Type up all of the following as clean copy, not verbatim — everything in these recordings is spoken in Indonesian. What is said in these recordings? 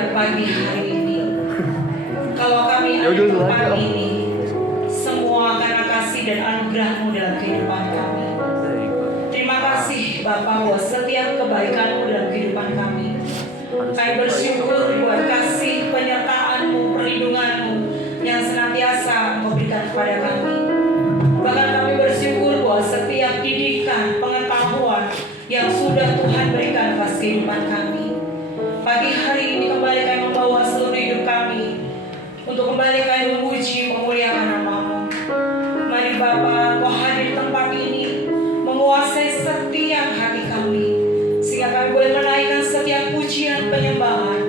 buat pagi hari ini. Kalau kami ada di tempat ini, semua karena kasih dan anugerah-Mu dalam kehidupan kami. Terima kasih Bapa buat setiap kebaikan-Mu dalam kehidupan kami. Kami bersyukur buat kasih penyertaan-Mu, perlindungan-Mu yang senantiasa Engkau berikan kepada kami. Bahkan kami bersyukur buat setiap didikan, pengetahuan yang sudah Tuhan berikan atas kehidupan kami. Pagi hari ini kembali kami membawa seluruh hidup kami untuk kembali kami memuji memuliakan nama-Mu. Mari Bapa, Kau hadir di tempat ini, menguasai setiap hati kami, sehingga kami boleh menaikkan setiap pujian penyembahan.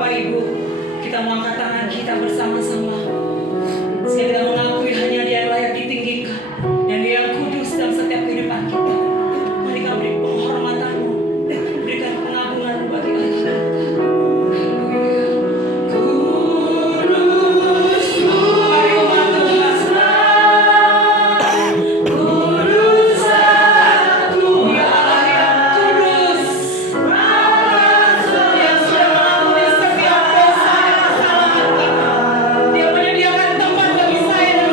Bapak Ibu, kita mengangkat tangan kita bersama-sama. Sehingga kita mengakui hanya Dia yang layak ditinggikan dan Dia yang kudus dalam setiap kehidupan kita. Mari kita beri penghormatan-Mu, berikan pengagungan bagi Allah. Dia menyediakan tempat bagi saya dan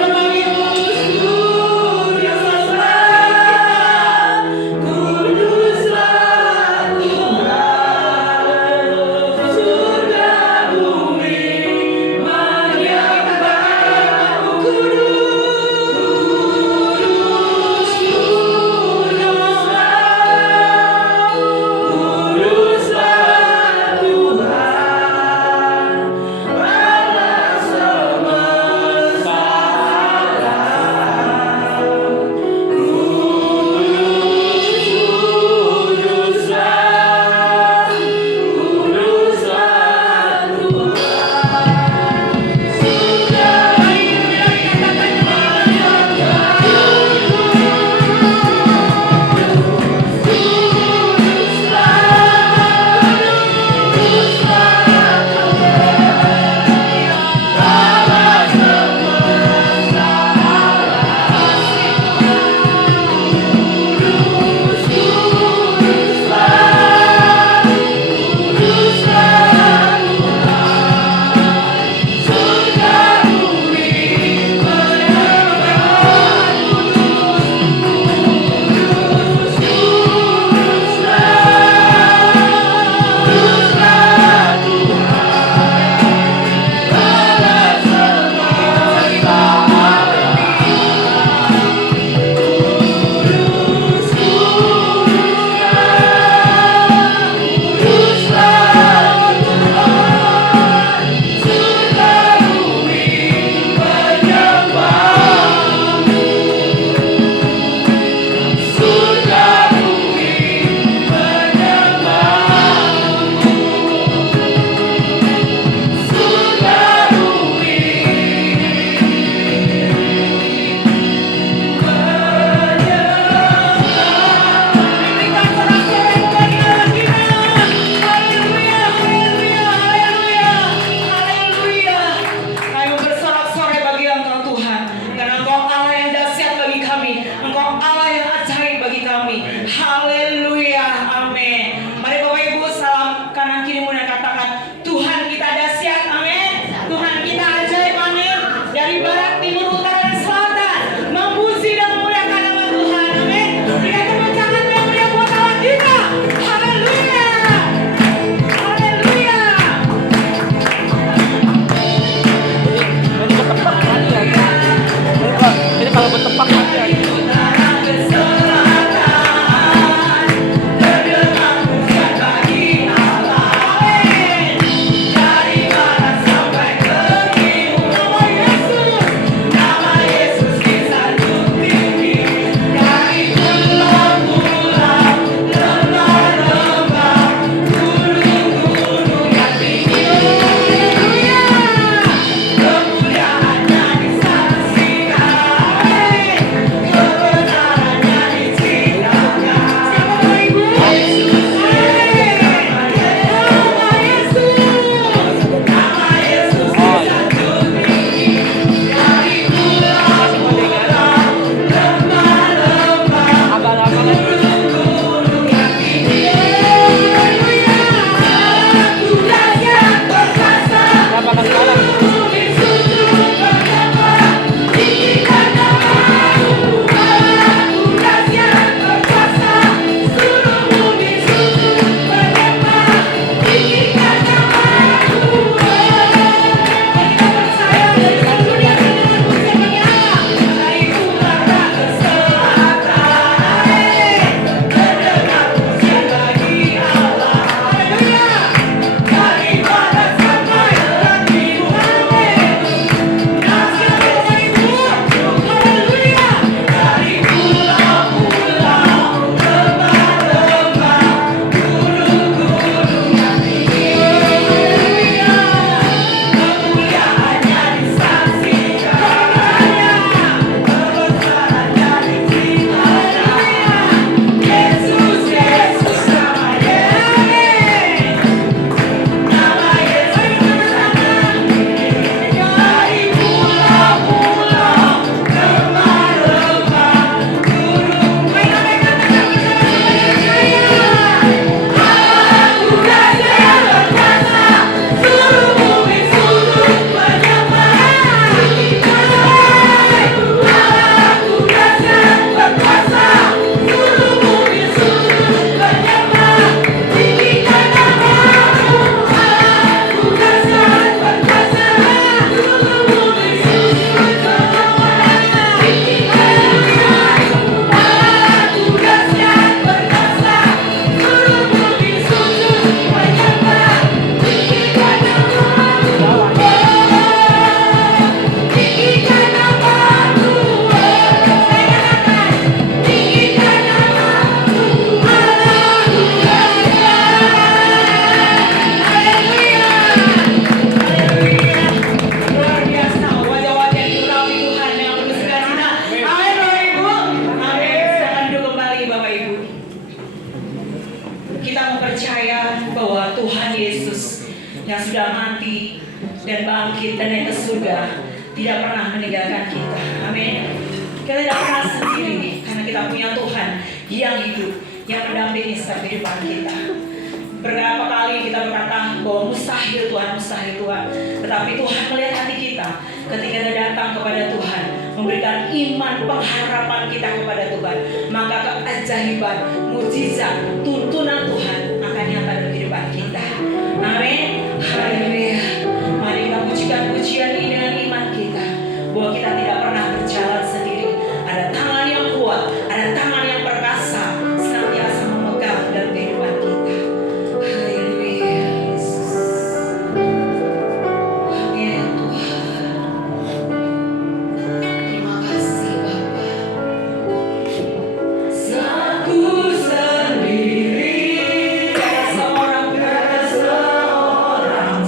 yang sudah mati dan bangkit dan naik ke surga tidak pernah meninggalkan kita. Amin. Kita tidak pernah sendiri karena kita punya Tuhan yang hidup, yang mendampingi setiap kehidupan kita. Berapa kali kita berkata bahwa mustahil Tuhan, mustahil Tuhan. Tetapi Tuhan melihat hati kita ketika kita datang kepada Tuhan, memberikan iman, pengharapan kita kepada Tuhan. Maka keajaiban, mukjizat, tuntunan Tuhan akan nyata dalam kehidupan kita. Amin. Haleluya. Mari kita pujikan pujian ini dengan iman kita, bahwa kita tidak pernah berjalan sendiri. Ada tangan yang kuat, ada tangan yang perkasa, senantiasa memegang dalam kehidupan kita. Haleluya. Amin Tuhan. Terima kasih Bapa. Aku sendiri, ada seorang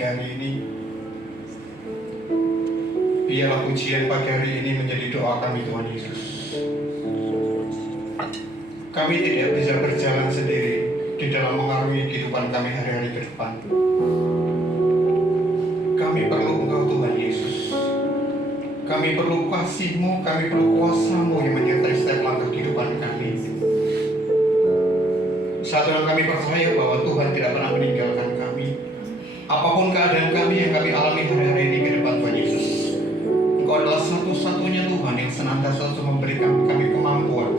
pagi hari ini. Biarlah pujian pagi hari ini menjadi doa kami Tuhan Yesus. Kami tidak bisa berjalan sendiri di dalam mengarungi kehidupan kami hari-hari ke depan. Kami perlu Engkau Tuhan Yesus. Kami perlu kasih-Mu, kami perlu kuasa-Mu yang menyertai setiap langkah kehidupan kami. Satu yang kami percaya bahwa Tuhan tidak pernah meninggalkan kami. Apapun keadaan kami yang kami alami hari-hari ini ke depan Tuhan Yesus, Engkau adalah satu-satunya Tuhan yang senantiasa memberikan kami kemampuan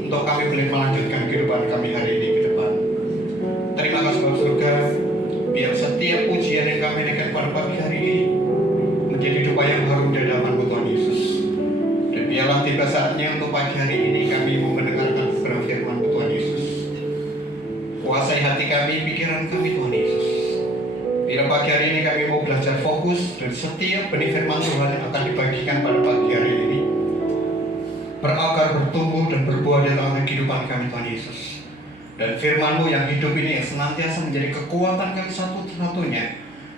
untuk kami boleh melanjutkan kehidupan kami hari ini ke depan. Terima kasih Bapak surga, biar setiap pujian yang kami naikkan pada pagi hari ini menjadi doa yang harum di hadapan Tuhan Yesus. Dan biarlah tiba saatnya untuk pagi hari ini kami mau mendengarkan firman Tuhan Yesus. Kuasai hati kami, pikiran kami Tuhan Yesus. Bila pagi hari ini kami mau belajar fokus dan setiap benih firman Tuhan yang akan dibagikan pada pagi hari ini berakar, bertumbuh dan berbuah di tengah kehidupan kami Tuhan Yesus. Dan firman-Mu yang hidup ini yang senantiasa menjadi kekuatan kami satu-satunya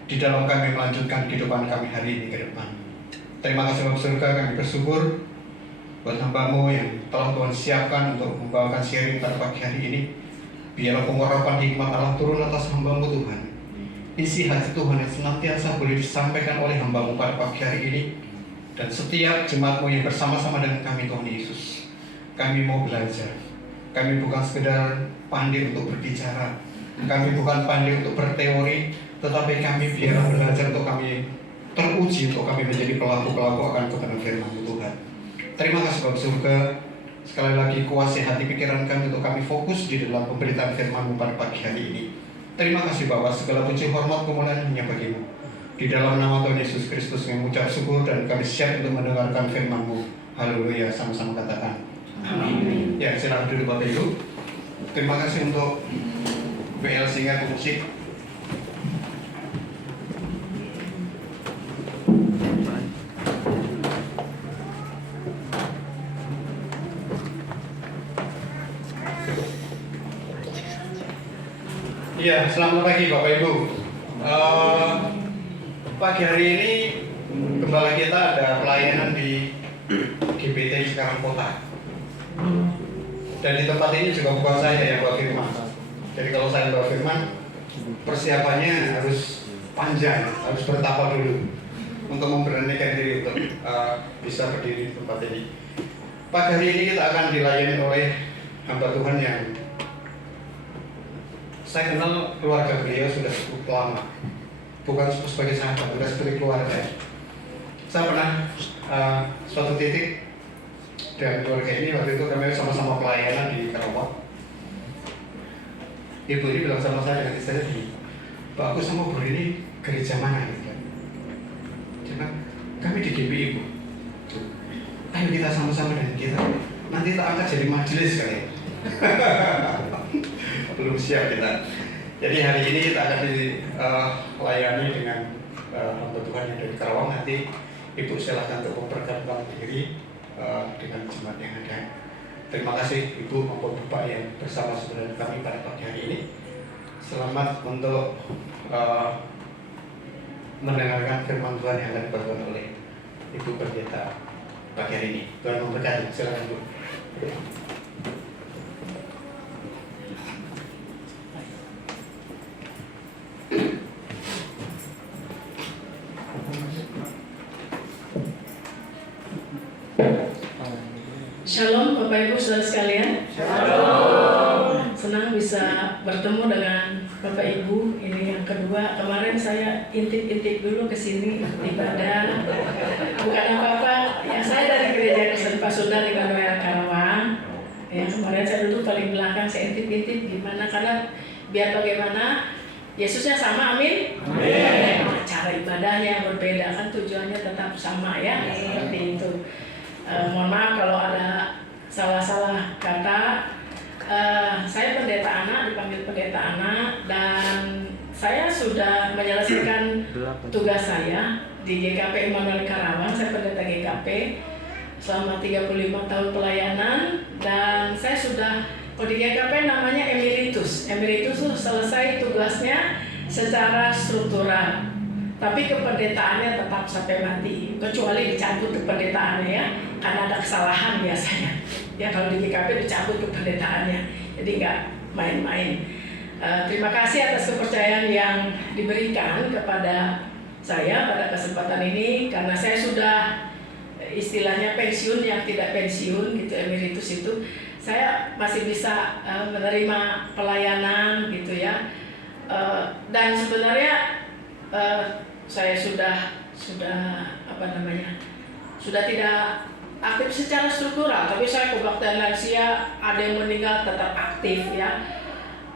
di dalam kami melanjutkan kehidupan kami hari ini ke depan. Terima kasih Bapak surga, kami bersyukur buat hamba-Mu yang telah Tuhan siapkan untuk membawakan sharing pada pagi hari ini. Biarlah pengurapan hikmat Allah turun atas hamba-Mu Tuhan. Isi hati Tuhan yang senantiasa boleh disampaikan oleh hamba-Mu pada pagi hari ini. Dan setiap jemaat-Mu yang bersama-sama dengan kami Tuhan Yesus. Kami mau belajar. Kami bukan sekedar pandai untuk berbicara. Kami bukan pandai untuk berteori. Tetapi kami biarlah belajar untuk kami teruji, untuk kami menjadi pelaku-pelaku akan kebenaran firman Tuhan. Terima kasih Bapak surga. Sekali lagi kuasai hati pikiran kami untuk kami fokus di dalam pemberitaan firman-Mu pada pagi hari ini. Terima kasih Bapak, segala puji hormat kemuliaan hanya bagi-Mu. Di dalam nama Tuhan Yesus Kristus yang mengucap syukur dan kami siap untuk mendengarkan firman-Mu. Haleluya, sama-sama katakan amin. Ya, silakan duduk Bapak Ibu. Terima kasih untuk WL Singer Musik. Ya, selamat pagi Bapak Ibu. Pagi hari ini gembala kita ada pelayanan di GPT sekarang kota. Dan di tempat ini juga bukan saya yang bawa firman. Jadi kalau saya bawa firman, persiapannya harus panjang, harus bertapa dulu untuk memberanikan diri untuk bisa berdiri di tempat ini. Pagi hari ini kita akan dilayani oleh hamba Tuhan yang saya kenal keluarga beliau sudah cukup lama, bukan sebagai sahabat, sudah seperti keluarga. Saya pernah suatu titik dan keluarga ini waktu itu kami sama-sama pelayanan di Karawang. Ibu ini bilang sama saya dengan istri ini, Pak, aku sama Bu ini gereja mana? Karena kami di GPI Bu. Ayo kita sama-sama dengan kita. Nanti tak angkat jadi majelis kali. Belum siap kita. Jadi hari ini kita akan dilayani dengan hamba Tuhan yang dari Karawang. Nanti Ibu silahkan untuk memperkenalkan diri dengan jemaat yang ada. Terima kasih Ibu maupun Bapak yang bersama saudara kami pada pagi hari ini. Selamat untuk mendengarkan firman Tuhan yang akan dibawakan oleh Ibu Pendeta pagi hari ini. Tuhan memberkati. Silakan Bu. Shalom Bapak Ibu Saudara sekalian. Shalom. Senang bisa bertemu dengan Bapak Ibu. Ini yang kedua. Kemarin saya intip-intip dulu ke sini ibadah. Bukan apa-apa. Ya, saya dari Gereja Kristen Pasundan di Immanuel Karawang. Ya, kemarin saya duduk paling belakang, saya intip-intip gimana, karena biar bagaimana Yesusnya sama, amin. Amin. Cara ibadahnya berbeda, kan tujuannya tetap sama ya, seperti itu. Mohon maaf kalau ada salah-salah kata. Saya pendeta anak, dipanggil pendeta anak, dan saya sudah menyelesaikan tugas saya di GKP Immanuel Karawang. Saya pendeta GKP selama 35 tahun pelayanan, dan saya sudah di GKP namanya emeritus. Emeritus itu selesai tugasnya secara struktural. Tapi kependetaannya tetap sampai mati, kecuali dicabut kependetaannya ya, karena ada kesalahan biasanya. Ya kalau di GKP dicabut kependetaannya, jadi nggak main-main. Terima kasih atas kepercayaan yang diberikan kepada saya pada kesempatan ini, karena saya sudah istilahnya pensiun yang tidak pensiun gitu, emeritus itu, saya masih bisa menerima pelayanan gitu ya. Dan sebenarnya saya sudah tidak aktif secara struktural, tapi saya kebaktian lansia, ada yang meninggal tetap aktif ya.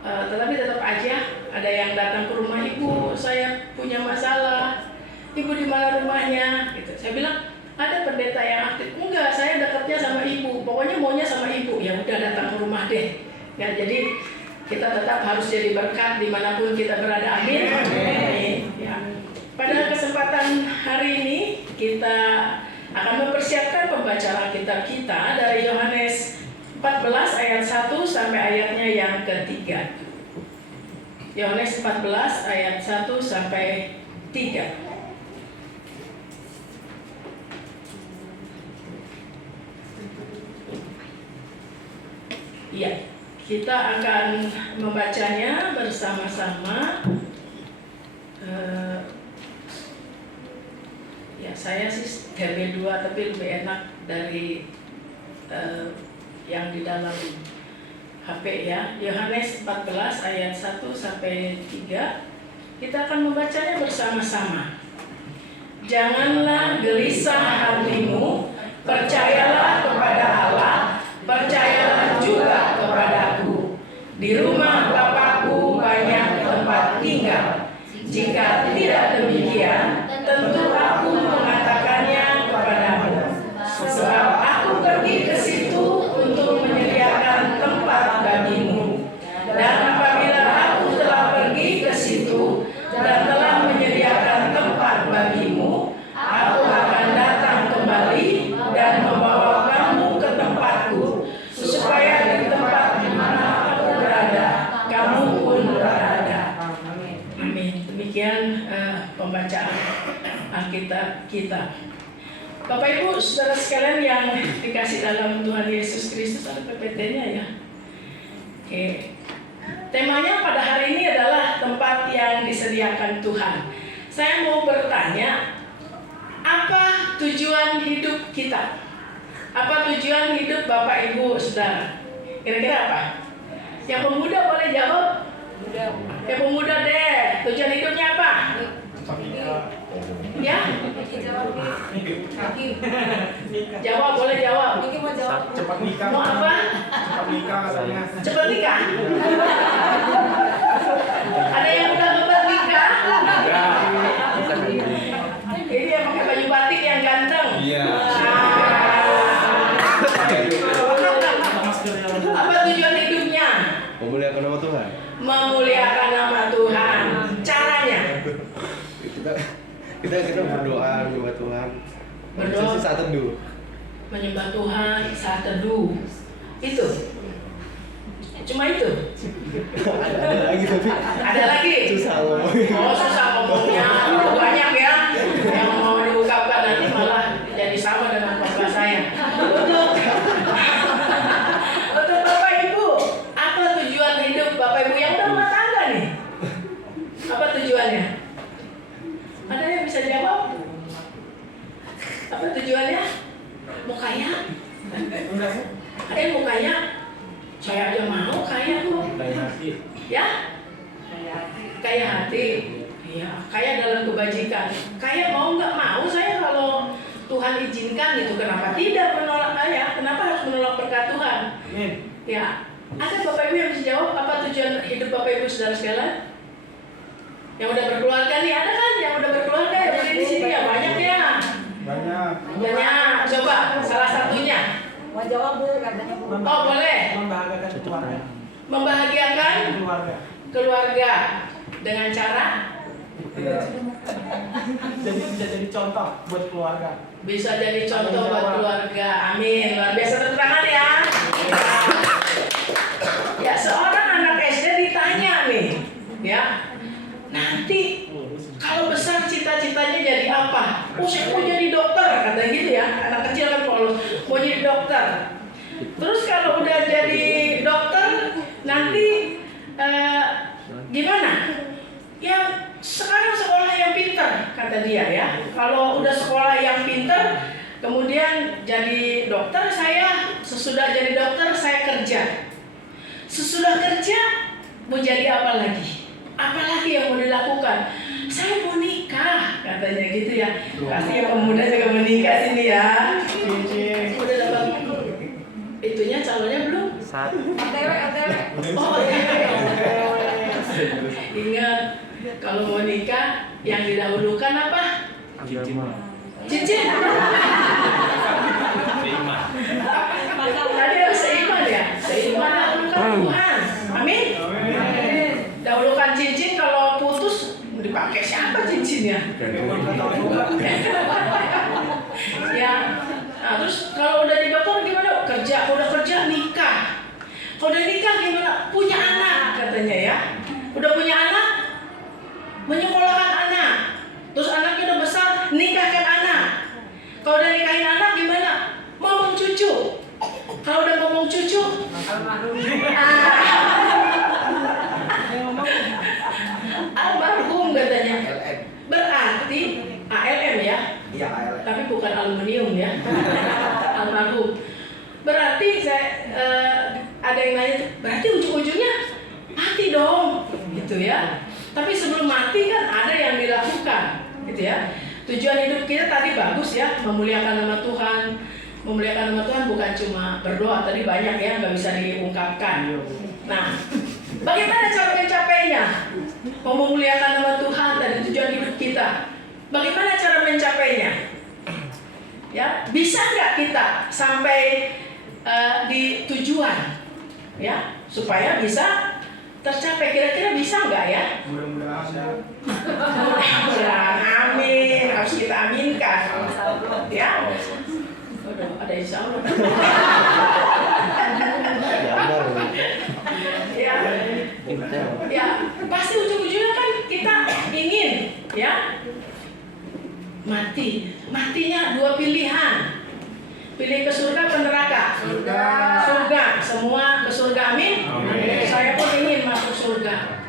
Tetapi tetap aja ada yang datang ke rumah, ibu saya punya masalah, ibu di mana rumahnya gitu. Saya bilang ada pendeta yang aktif, enggak, saya dekatnya sama ibu, pokoknya maunya sama ibu, ya udah datang ke rumah deh ya. Jadi kita tetap harus jadi berkat dimanapun kita berada, amin. Ya. Pada kesempatan hari ini kita akan mempersiapkan pembacaan Alkitab kita dari Yohanes 14 ayat 1 sampai ayatnya yang ketiga. Yohanes 14 ayat 1 sampai 3. Iya, kita akan membacanya bersama-sama. Ya, saya sih TB2 tapi lebih enak dari yang di dalam HP ya. Yohanes 14 ayat 1 sampai 3. Kita akan membacanya bersama-sama. Janganlah gelisah hatimu, percayalah kepada Allah, percayalah juga kepadaku. Di rumah Bapakku banyak tempat tinggal. Jika tidak demikian, tentu aku mengatakannya kepadamu. Sebab aku pergi ke situ untuk menyediakan tempat bagimu. Dan apabila aku telah pergi ke situ dan telah menyediakan tempat bagimu, aku akan datang kembali dan membawa kamu ke tempatku, supaya di tempat di mana aku berada, kamu pun berada. Amin. Demikian pembacaan Alkitab kita. Bapak Ibu, saudara sekalian yang dikasih dalam Tuhan Yesus Kristus, ada PPT-nya ya. Oke. Temanya pada hari ini adalah tempat yang disediakan Tuhan. Saya mau bertanya, apa tujuan hidup kita? Apa tujuan hidup Bapak Ibu Saudara? Kira-kira apa? Yang pemuda boleh jawab? Yang pemuda deh, tujuan hidupnya apa? Ya? Jawab, boleh jawab. Cepat nikah. Mau apa? Cepat nikah katanya. Cepat nikah? Ada yang udah cepat nikah? Ini yang pakai baju batik yang ganteng. Iya. Apa tujuan hidupnya? Memuliakan nama Tuhan. Memuliakan nama Tuhan. Caranya? Kita berdoa menyembah Tuhan. Berdoa. Saat teduh. Menyembah Tuhan saat teduh. Itu. Cuma itu. Ada lagi tapi. Ada lagi. Susah ngomongnya. Oh, susah ngomongnya. Banyak ya. Yang mau diungkapkan nanti malah jadi sama dengan bapak saya. Untuk Bapak Ibu, apa tujuan hidup Bapak Ibu yang udah rumah tangga nih? Apa tujuannya? Ada yang bisa jawab? Apa tujuannya? Mau kaya? Ada yang mau kaya? Saya aja mau kaya kok. Ya? Kaya hati. Iya, kaya dalam kebajikan. Kaya mau nggak mau saya kalau Tuhan izinkan gitu. Kenapa tidak menolak kaya? Kenapa harus menolak berkat Tuhan? Ya, ada Bapak Ibu yang bisa jawab apa tujuan hidup Bapak Ibu saudara sekalian? Yang udah berkeluarga nih, ada kan yang udah berkeluarga yang ada di sini ya, banyak ya. Banyak. Banyak. Coba salah satunya. Mau jawab Bu, katanya Bu. Oh, boleh. Membahagiakan keluarga. Membahagiakan keluarga dengan cara Jadi bisa jadi contoh buat keluarga. bisa jadi contoh buat keluarga. Amin. Luar biasa, tepuk tangan ya. Ya, seorang anak SD ditanya nih, ya. Nanti kalau besar cita Oh, saya mau jadi dokter, katanya gitu ya. Anak kecil kan kalau mau jadi dokter. Terus kalau udah jadi dokter, nanti gimana? Ya sekarang sekolah yang pintar, kata dia ya. Kalau udah sekolah yang pintar, kemudian jadi dokter, saya sesudah jadi dokter saya kerja. Sesudah kerja mau jadi apa lagi? Apa lagi yang mau dilakukan? Saya mau nikah, katanya gitu ya. Pasti pemuda juga menikah sini ya. Udah dapat itunya calonnya belum? OTW. Oh, ingat kalau mau nikah yang didahulukan apa? Cincin. Tadi harus seiman ya. Seiman dahulukan Tuhan. Amin. Dahulukan cincin, kalau putus dipakai siapa cincinnya? Ya. Nah, terus kalau udah di dokter gimana? Kerja, udah kerja nikah. Kalau udah nikah gimana? Punya anak, katanya ya. Udah punya anak, menyekolahkan anak. Terus anaknya udah besar, nikahkan anak. Kalau udah nikahin anak gimana? Ngomong cucu. Kalau udah ngomong cucu, almarhum katanya. Berarti ALM ya. Iya, Tapi bukan aluminium ya. Almarhum. Berarti saya ada yang nanya, berarti ujung-ujungnya mati dong, gitu ya. Tapi sebelum mati kan ada yang dilakukan, gitu ya. Tujuan hidup kita tadi bagus ya, memuliakan nama Tuhan. Memuliakan nama Tuhan bukan cuma berdoa, tadi banyak ya, nggak bisa diungkapkan. Nah, bagaimana cara mencapainya? Memuliakan nama Tuhan tadi tujuan hidup kita. Bagaimana cara mencapainya? Ya, bisa nggak kita sampai di tujuan? Ya, supaya bisa tercapai. Kira-kira bisa nggak ya? Mudah-mudahan. Mudah-mudahan, amin. Harus kita aminkan. Ya. Aduh, ada insya Allah. Ya, pasti ujung-ujungnya kan kita ingin ya mati. Matinya dua pilihan. Pilih ke surga atau neraka? Surga. Semua ke surga, amin. Saya pun ingin masuk surga.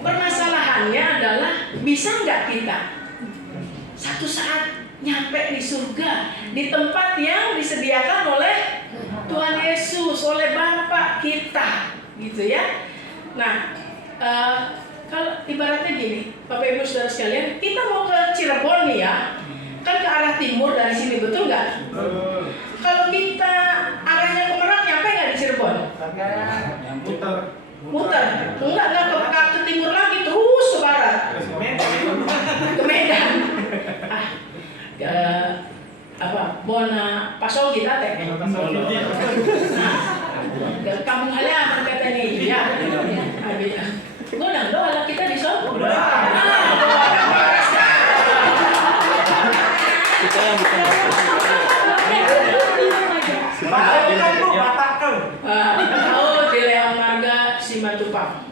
Permasalahannya adalah bisa nggak kita satu saat nyampe di surga, di tempat yang disediakan oleh Tuhan Yesus, oleh Bapa kita, gitu ya. Nah, kalau ibaratnya gini, Bapak Ibu Saudara sekalian, kita mau ke Cirebon nih ya, kan ke arah timur dari sini, betul nggak? Kalau kita arahnya ke Merak, nyampe nggak di Cirebon? Muter, enggak ke timur lagi, terus ke barat, ke Medan. Bona pasol kita teh. Ke kampung halaman katanya itu ya. Gunang doa kita di sana. Kita yang bukan Tahu di Leang Marga Simatupang.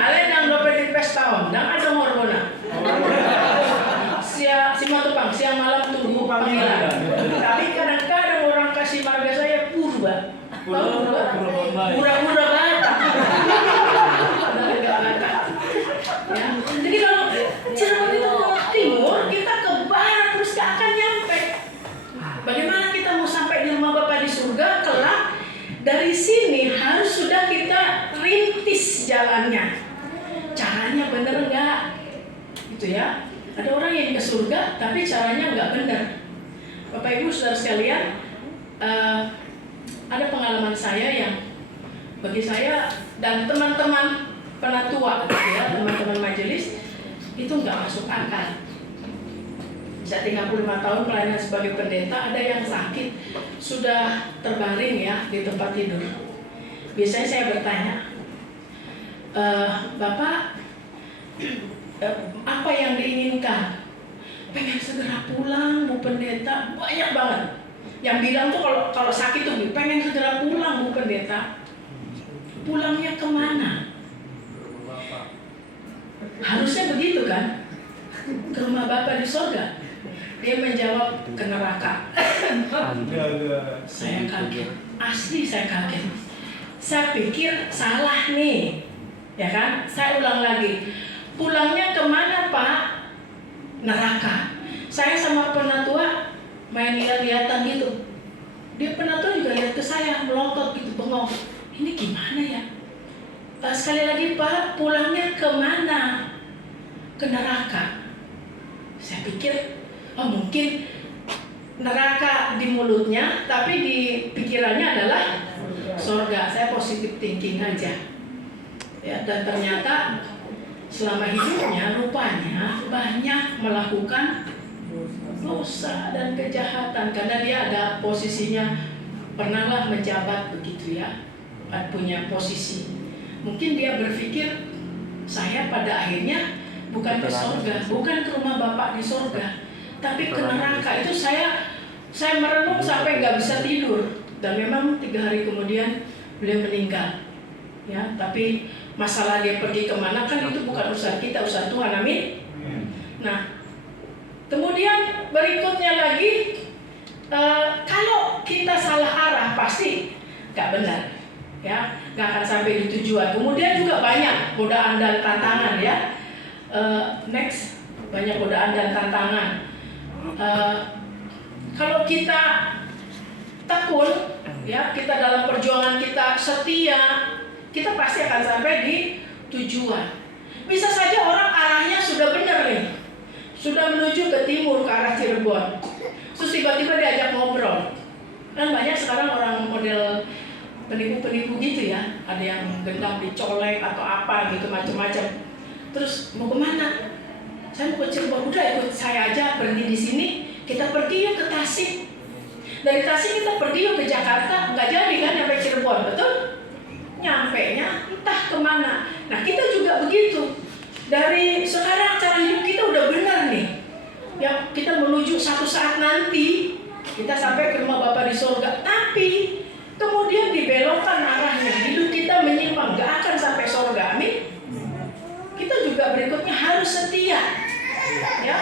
Ale nang dope di pesta on, nang ada morbona. Simatupang siang malam tunggu panggilan. Tapi kadang-kadang orang kasih marga saya purba. Pura-pura Batak. Ya. Jadi kalau Cirebon itu ke timur, kita ke barat terus gak akan nyampe. Bagaimana kita mau sampai di rumah Bapa di surga? Kelak dari sini harus sudah kita rintis jalannya. Caranya bener nggak? Gitu ya. Ada orang yang ke surga tapi caranya nggak benar. Bapak Ibu Saudara sekalian, ada pengalaman saya yang bagi saya dan teman-teman penatua, ya, teman-teman majelis itu nggak masuk akal. Bisa 35 tahun pelayanan sebagai pendeta, ada yang sakit sudah terbaring ya di tempat tidur. Biasanya saya bertanya, Bapak, apa yang diinginkan? Pengen segera pulang, Bu Pendeta. Banyak banget yang bilang tuh kalau sakit tuh pengen segera pulang, Bu Pendeta. Pulangnya kemana? Harusnya begitu kan? ke rumah Bapa di sorga? Dia menjawab, ke neraka. Saya kaget, asli saya kaget. Saya pikir salah nih, ya kan? Saya ulang lagi, pulangnya kemana Pak? Neraka. Saya sama penatua main lihat-lihatan gitu. Dia penatua juga lihat ke saya, melotot gitu, bengong. Ini gimana ya? Sekali lagi Pak, pulangnya kemana? Ke neraka. Saya pikir, oh mungkin neraka di mulutnya, tapi di pikirannya adalah surga. Saya positive thinking aja. Ya, dan ternyata selama hidupnya rupanya banyak melakukan dosa dan kejahatan karena dia ada posisinya, pernahlah menjabat begitu ya, punya posisi. Mungkin dia berpikir saya pada akhirnya bukan ke surga, bukan ke rumah Bapak di surga, tapi ke neraka. Itu saya merenung sampai nggak bisa tidur. Dan memang 3 hari kemudian beliau meninggal. Ya, tapi masalah dia pergi kemana kan itu bukan urusan kita, urusan Tuhan. Amin. Nah, kemudian berikutnya lagi, kalau kita salah arah pasti nggak benar, ya, nggak akan sampai di tujuan. Kemudian juga banyak godaan dan tantangan, ya. Next, banyak godaan dan tantangan. Kalau kita tekun, ya, kita dalam perjuangan kita setia, kita pasti akan sampai di tujuan. Bisa saja orang arahnya sudah benar nih, sudah menuju ke timur, ke arah Cirebon, terus tiba-tiba diajak ngobrol. Kan banyak sekarang orang model penipu-penipu gitu ya, ada yang gendam dicolek atau apa gitu, macam-macam. Terus mau kemana? Saya mau ke Cirebon. Udah ikut saya aja, berhenti di sini. Kita pergi yuk ke Tasik. Dari Tasik kita pergi yuk ke Jakarta. Nggak jadi kan sampai Cirebon, betul? Nyampenya entah kemana. Nah, kita juga begitu. Dari sekarang cara hidup kita udah benar nih. Ya, kita menuju satu saat nanti kita sampai ke rumah Bapa di surga. Tapi kemudian dibelokkan arahnya, hidup kita menyimpang, nggak akan sampai surga. Amin. Kita juga berikutnya harus setia, ya,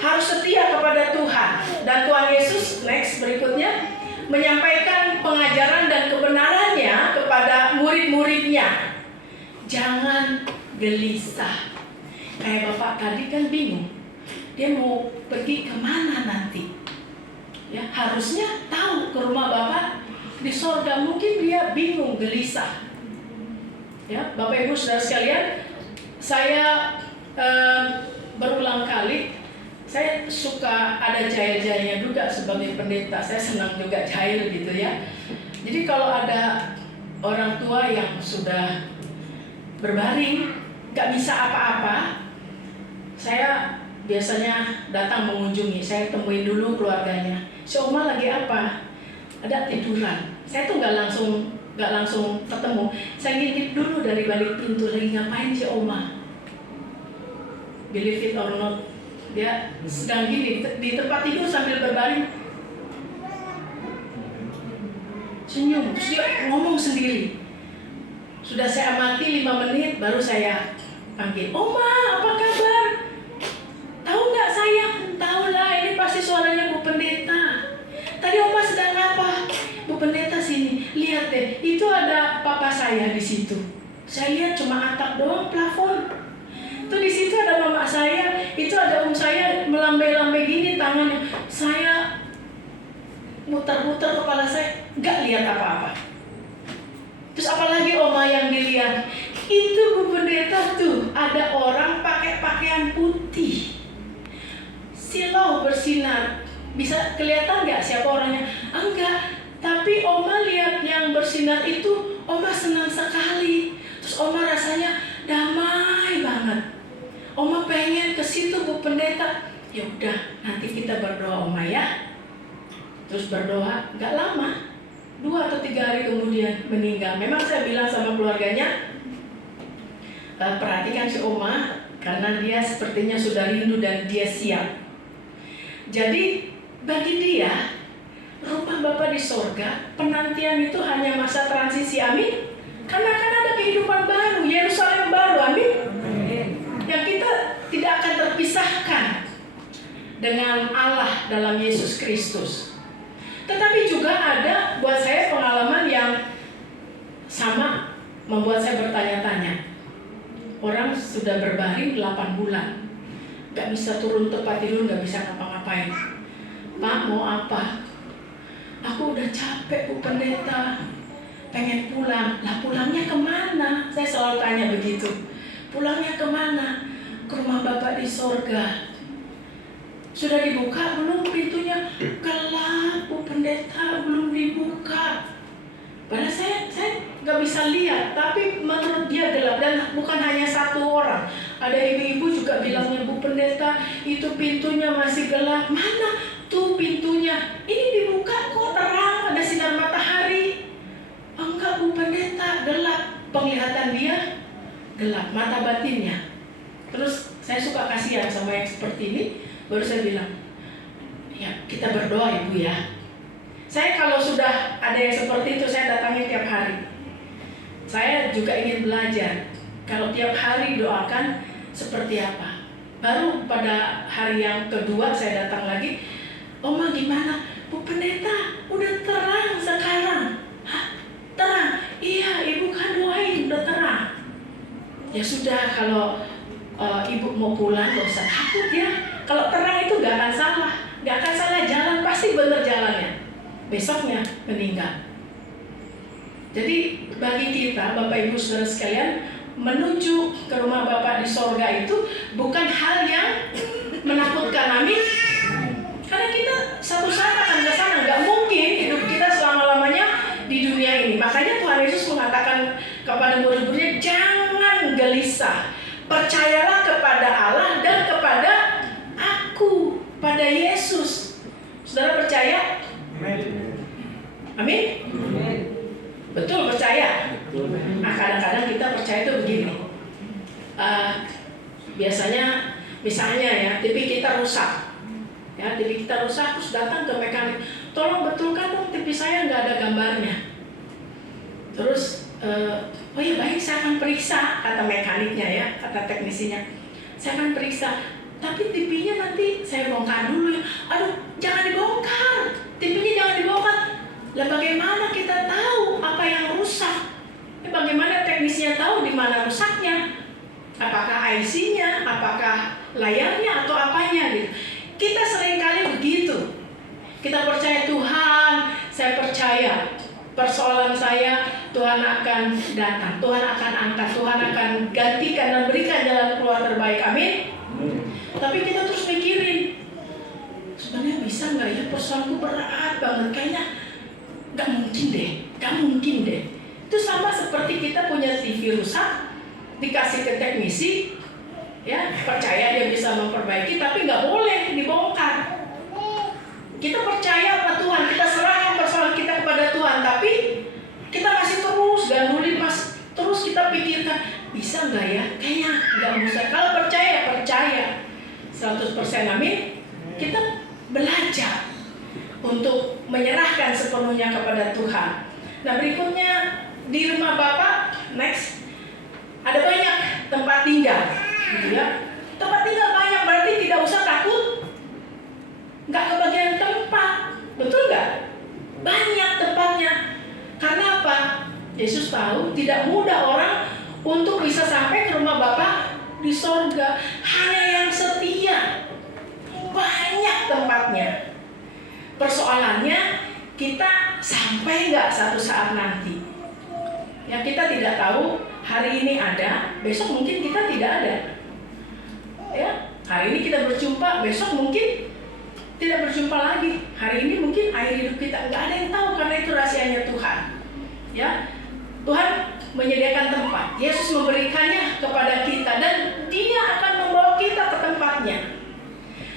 harus setia kepada Tuhan. Dan Tuhan Yesus next berikutnya menyampaikan pengajaran dan kebenarannya kepada murid-muridnya. Jangan gelisah. Kayak Bapak tadi kan bingung, dia mau pergi kemana nanti? Ya, harusnya tahu ke rumah Bapak di surga. Mungkin dia bingung, gelisah. Ya, Bapak Ibu Saudara sekalian, saya berulang kali, saya suka ada jahil-jahilnya juga sebagai pendeta. Saya senang juga jahil gitu ya. Jadi kalau ada orang tua yang sudah berbaring, gak bisa apa-apa, saya biasanya datang mengunjungi. Saya temuin dulu keluarganya. Si Oma lagi apa? Ada tiduran. Saya tuh gak langsung ketemu. Saya ngintip dulu dari balik pintu, lagi ngapain si Oma? Believe it or not, dia sedang gini di tempat tidur sambil berbaring, senyum. Terus dia ngomong sendiri. Sudah saya amati 5 menit, baru saya panggil, Oma, apa kabar? Tahu nggak sayang? Tahu lah, ini pasti suaranya Bu Pendeta. Tadi Oma sedang apa? Bu Pendeta sini, lihat deh, itu ada papa saya di situ. Saya lihat cuma atap doang, plafon. Tuh di situ ada mama saya, itu ada saya melambai-lambai gini tangannya. Saya muter-muter kepala saya, nggak lihat apa-apa. Terus apalagi Oma yang dilihat? Itu Bu Pendeta tuh, ada orang pakai pakaian putih, silau bersinar. Bisa kelihatan nggak siapa orangnya? Enggak. Tapi Oma lihat yang bersinar itu, Oma senang sekali. Terus Oma rasanya damai banget. Oma pengen ke situ Bu Pendeta. Ya udah, nanti kita berdoa Oma ya. Terus berdoa, nggak lama, 2 atau 3 hari kemudian meninggal. Memang saya bilang sama keluarganya, perhatikan si Oma, karena dia sepertinya sudah rindu dan dia siap. Jadi bagi dia, rumah Bapa di sorga, penantian itu hanya masa transisi. Amin. Karena akan ada kehidupan baru, Yerusalem baru. Amin. Yang kita tidak akan terpisah dipisahkan dengan Allah dalam Yesus Kristus. Tetapi juga ada buat saya pengalaman yang sama, membuat saya bertanya-tanya. Orang sudah berbaring 8 bulan, gak bisa turun tempat tidur, gak bisa ngapa-ngapain. Pak, mau apa? Aku udah capek, Bu Pendeta, pengen pulang. Lah pulangnya kemana? Saya selalu tanya begitu. Pulangnya kemana? Ke rumah Bapak di sorga. Sudah dibuka belum pintunya? Gelap, Bu Pendeta, belum dibuka. Padahal saya nggak bisa lihat, tapi menurut dia gelap. Dan bukan hanya satu orang, ada ibu-ibu juga bilangnya, Bu Pendeta, itu pintunya masih gelap. Mana tuh pintunya? Ini dibuka kok, terang, ada sinar matahari. Enggak, Bu Pendeta, gelap. Penglihatan dia gelap, mata batinnya. Terus saya suka kasihan sama yang seperti ini. Baru saya bilang, ya kita berdoa Ibu ya. Saya kalau sudah ada yang seperti itu, saya datangi tiap hari. Saya juga ingin belajar kalau tiap hari doakan seperti apa. Baru pada hari yang kedua saya datang lagi, Oma gimana? Bu Pendeta, udah terang sekarang. Hah? Terang? Iya, Ibu kan doain, udah terang. Ya sudah, kalau Ibu mau pulang gak usah takut ya. Kalau terang itu gak akan salah, gak akan salah jalan, pasti benar jalannya. Besoknya meninggal. Jadi bagi kita, Bapak Ibu Saudara sekalian, menuju ke rumah Bapak di sorga itu bukan hal yang menakutkan, amin. Karena kita satu saat akan ke sana, nggak mungkin hidup kita selama-lamanya di dunia ini. Makanya Tuhan Yesus mengatakan kepada murid-muridnya, jangan gelisah, percayalah kepada Allah dan kepada Aku, pada Yesus. Saudara percaya? Amin? Betul percaya? Nah, kadang-kadang kita percaya itu begini. Biasanya, misalnya ya, TV kita rusak. Ya, TV kita rusak, terus datang ke mekanik. Tolong betulkan dong TV saya nggak ada gambarnya. Terus, oh ya baik, saya akan periksa, kata mekaniknya ya, kata teknisinya. Saya akan periksa. Tapi TV-nya nanti saya bongkar dulu ya. Aduh, jangan dibongkar. TV-nya jangan dibongkar. Lah bagaimana kita tahu apa yang rusak? Bagaimana teknisnya tahu di mana rusaknya? Apakah IC-nya, apakah layarnya atau apanya gitu. Kita seringkali begitu. Kita percaya Tuhan, saya percaya persoalan saya Tuhan akan datang, Tuhan akan angkat, Tuhan akan gantikan dan berikan jalan keluar terbaik. Amin. Tapi kita terus mikirin, sebenarnya bisa nggak ya, persoalanku berat banget, kayaknya nggak mungkin deh. Itu sama seperti kita punya TV rusak, dikasih ke teknisi, ya percaya dia bisa memperbaiki, tapi nggak boleh dibongkar. Kita percaya sama Tuhan, kita serahkan persoalan kita kepada Tuhan, tapi kita masih terus gandulin, terus kita pikirkan, bisa nggak ya? Kayaknya nggak bisa. Kalau percaya 100%, amin. Kita belajar untuk menyerahkan sepenuhnya kepada Tuhan. Nah berikutnya, di rumah Bapak, next, ada banyak tempat tinggal, gitu ya. Tempat tinggal banyak, berarti tidak usah takut nggak kebagian tempat, betul nggak? Banyak tempatnya. Karena apa? Yesus tahu tidak mudah orang untuk bisa sampai ke rumah Bapa di sorga. Hanya yang setia. Banyak tempatnya. Persoalannya kita sampai nggak satu saat nanti. Ya kita tidak tahu hari ini ada, besok mungkin kita tidak ada. Ya, hari ini kita berjumpa, besok mungkin tidak berjumpa lagi. Hari ini mungkin akhir hidup kita, nggak ada yang tahu karena itu rahasianya Tuhan. Ya, Tuhan menyediakan tempat. Yesus memberikannya kepada kita dan Dia akan membawa kita ke tempatnya.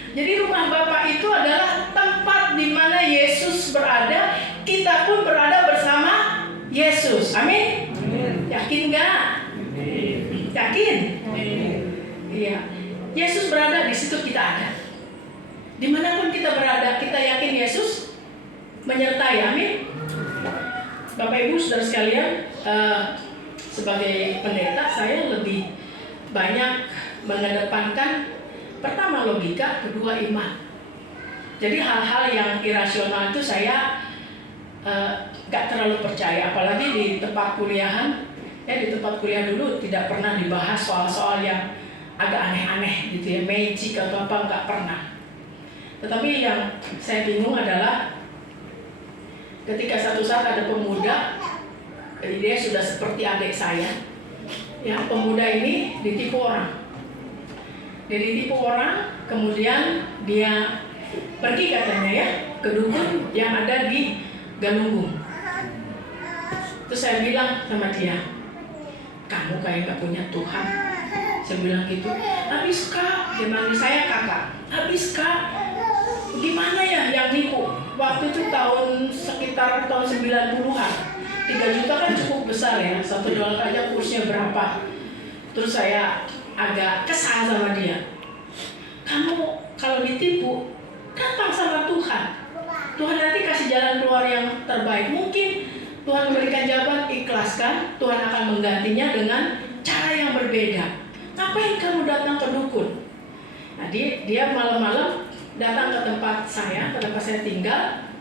Jadi rumah Bapa itu adalah tempat di mana Yesus berada, kita pun berada bersama Yesus. Amin. Yakin nggak? Yakin? Iya. Yesus berada di situ, kita ada. Dimanapun kita berada, kita yakin Yesus menyertai. Amin. Bapak Ibu Saudara sekalian, sebagai pendeta saya lebih banyak mengedepankan Pertama logika, kedua iman. Jadi hal-hal yang irasional itu saya gak terlalu percaya, apalagi di tempat kuliahan. Di tempat kuliah dulu tidak pernah dibahas soal-soal yang agak aneh-aneh gitu ya, magic atau apa, nggak pernah. Tetapi yang saya bingung adalah ketika satu saat ada pemuda, dia sudah seperti adik saya, ya, pemuda ini ditipu orang. Dia ditipu orang, kemudian dia pergi katanya ya ke dukun yang ada di Galunggung. Terus saya bilang sama dia, kamu kayak gak punya Tuhan. Saya bilang gitu. Habis kak, dia manggil saya kakak. Habis kak, gimana ya yang nipu? Waktu itu sekitar tahun 90-an. 3 juta kan cukup besar ya, $1 aja kursnya berapa. Terus saya agak kesal sama dia. Kamu kalau ditipu, datang sama Tuhan. Tuhan nanti kasih jalan keluar yang terbaik. Mungkin Tuhan memberikan jawaban, ikhlaskan, Tuhan akan menggantinya dengan cara yang berbeda. Ngapain kamu datang ke dukun? Nah, dia malam-malam datang ke tempat saya tinggal.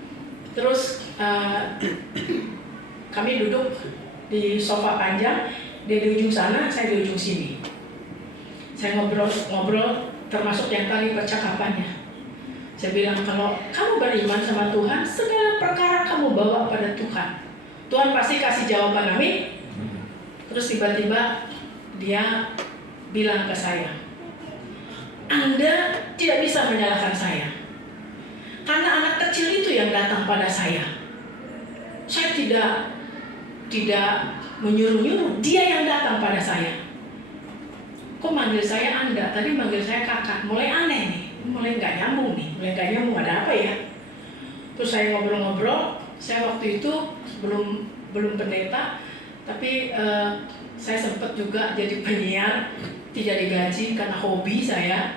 Terus kami duduk di sofa panjang, dia di ujung sana, saya di ujung sini. Saya ngobrol termasuk yang tadi percakapannya. Saya bilang, kalau kamu beriman sama Tuhan, segala perkara kamu bawa pada Tuhan. Tuhan pasti kasih jawaban, amin. Terus tiba-tiba dia bilang ke saya, Anda tidak bisa menyalahkan saya, karena anak kecil itu yang datang pada saya. Saya tidak menyuruh-nyuruh, dia yang datang pada saya. Kok manggil saya Anda? Tadi manggil saya kakak. Mulai aneh nih, mulai nggak nyambung nih, ada apa ya? Terus saya ngobrol-ngobrol. Saya waktu itu belum pendeta, tapi saya sempat juga jadi penyiar, tidak digaji karena hobi saya.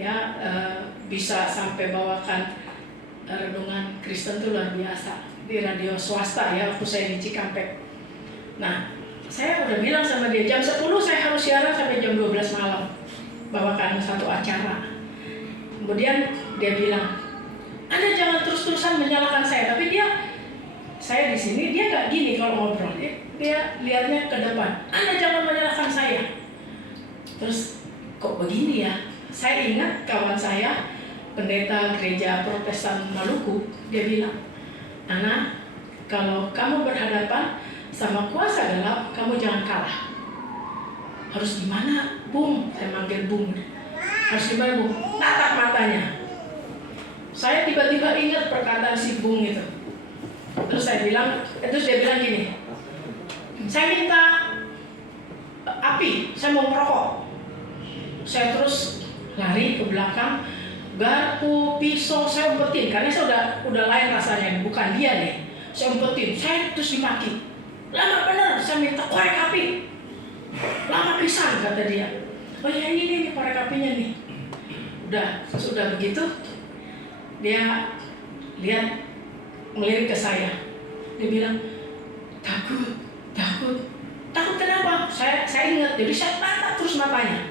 Ya, bisa sampai bawakan renungan Kristen itu luar biasa di radio swasta ya, waktu saya di Cikampek. Nah, saya udah bilang sama dia, jam 10 saya harus siaran sampai jam 12 malam, bawakan satu acara. Kemudian dia bilang, Anda jangan terus-terusan menyalahkan saya. Tapi saya di sini, dia nggak gini kalau ngobrol. Dia lihatnya ke depan. Anda jangan menyalahkan saya. Terus kok begini ya? Saya ingat kawan saya, pendeta gereja Protestan Maluku, dia bilang, Ana, kalau kamu berhadapan sama kuasa gelap, kamu jangan kalah. Harus gimana, Bung? Saya manggil Bung. Harus gimana, Bung? Tatap matanya. Saya tiba-tiba ingat perkataan si Bung itu. Terus dia bilang gini, saya minta api, saya mau merokok. Saya terus lari ke belakang, garpu, pisau, saya umpetin, karena saya udah lain rasanya, bukan dia nih. Saya umpetin, saya terus dimaki. Lama bener, saya minta korek api. Lama pisan, kata dia. Oh ya ini korek apinya nih. Sudah begitu, dia melirik ke saya. Dia bilang, takut kenapa? Saya ingat, jadi saya tatap terus matanya.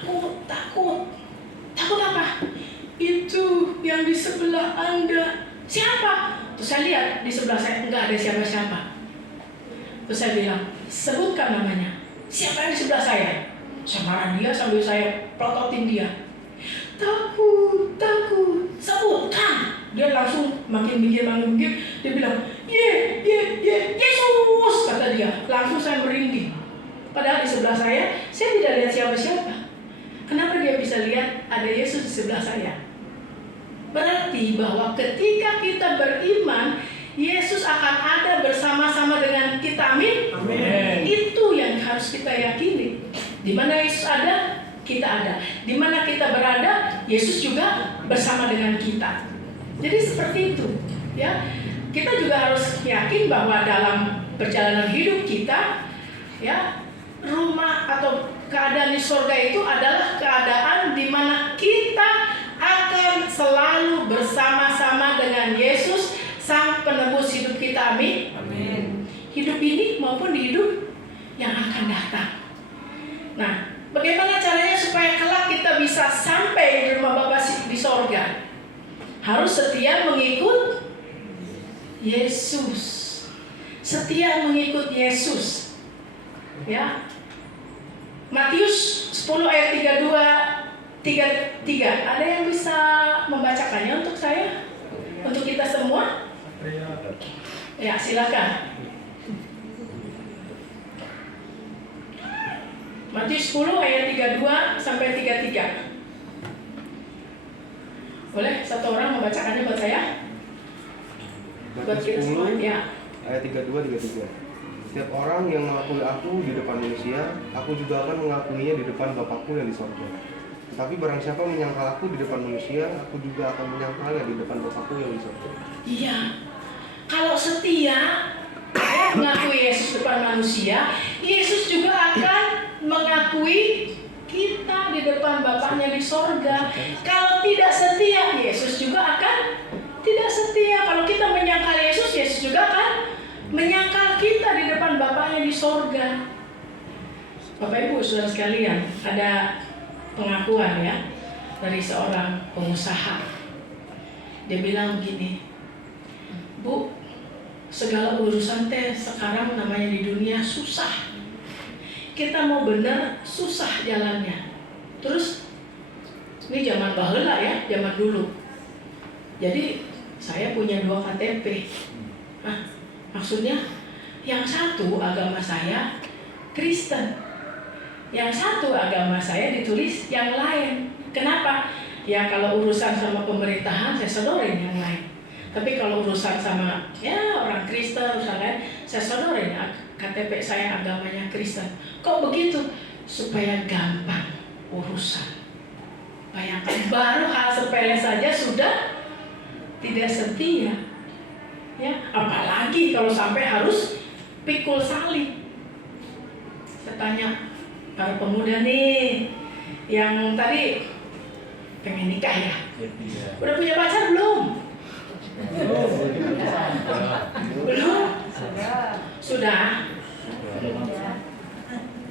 Takut apa? Itu yang di sebelah Anda. Siapa? Terus saya lihat di sebelah saya enggak ada siapa-siapa. Terus saya bilang, sebutkan namanya. Siapa yang di sebelah saya? Saya marah dia sambil saya pelototin dia. Takut. Sebutkan. Dia langsung makin minggir. Dia bilang, Yesus, kata dia. Langsung saya merinding. Padahal di sebelah saya tidak lihat siapa-siapa. Kenapa dia bisa lihat ada Yesus di sebelah saya? Berarti bahwa ketika kita beriman, Yesus akan ada bersama-sama dengan kita, amin? Amin. Itu yang harus kita yakini. Di mana Yesus ada, kita ada. Di mana kita berada, Yesus juga bersama dengan kita. Jadi seperti itu, ya. Kita juga harus yakin bahwa dalam perjalanan hidup kita, ya, rumah atau keadaan di surga itu adalah keadaan di mana kita akan selalu bersama-sama dengan Yesus, Sang Penebus hidup kita, amin? Amin. Hidup ini maupun di hidup yang akan datang. Nah, bagaimana caranya supaya kelak kita bisa sampai di rumah Bapa di sorga, harus setia mengikut Yesus. Setia mengikut Yesus. Ya. Matius 10 ayat 33. Ada yang bisa membacakannya untuk saya? Untuk kita semua? Ya, silakan. Matius 10 ayat 32 sampai 33. Boleh satu orang membacakannya buat saya? Buat kita semua, ya. Ayat 32-33. Setiap orang yang mengakui aku di depan manusia, aku juga akan mengakuinya di depan Bapakku yang di sorga. Tetapi barang siapa menyangkal aku di depan manusia, aku juga akan menyangkalnya di depan Bapakku yang di sorga. Iya. Kalau setia mengakui Yesus depan manusia, Yesus juga akan mengakui kita di depan Bapaknya di sorga. Kalau tidak setia, Yesus juga akan tidak setia. Kalau kita menyangkal Yesus, Yesus juga akan menyangkal kita di depan Bapaknya di sorga. Bapak Ibu saudara sekalian, ada pengakuan ya dari seorang pengusaha. Dia bilang begini, Bu, segala urusan teh sekarang namanya di dunia susah. Kita mau benar susah jalannya. Terus ini zaman baheula ya, zaman dulu. Jadi saya punya 2 KTP. Nah, maksudnya yang satu agama saya Kristen, yang satu agama saya ditulis yang lain. Kenapa? Ya kalau urusan sama pemerintahan saya sodorin yang lain. Tapi kalau urusan sama ya orang Kristen, urusan lain, saya sodorin KTP saya agamanya Kristen. Kok begitu? Supaya gampang urusan. Bayangkan baru hal sepele saja sudah tidak setia. Ya, apalagi kalau sampai harus pikul salib. Saya tanya para pemuda nih yang tadi pengen nikah ya, udah punya pacar belum? Belum? Sudah.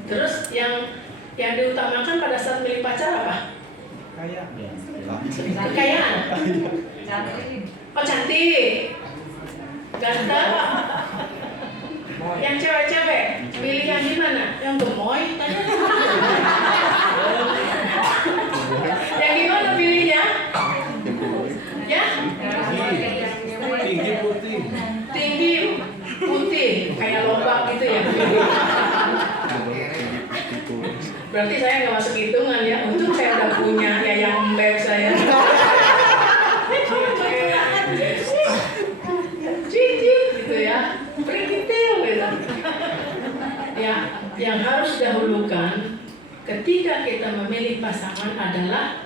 Terus yang diutamakan pada saat milih pacar apa? Kekayaan. Oh cantik. Ganteng. Yang cewek-cewek pilih yang gimana? Yang gemoy? Yang gimana pilihnya? Ya? Tinggi putih kayak lobak gitu ya. Berarti saya nggak masuk hitungan ya. Untung saya udah punya ya yang mbak saya. Gitu ya. Prikitil gitu. Ya, yang harus dahulukan ketika kita memilih pasangan adalah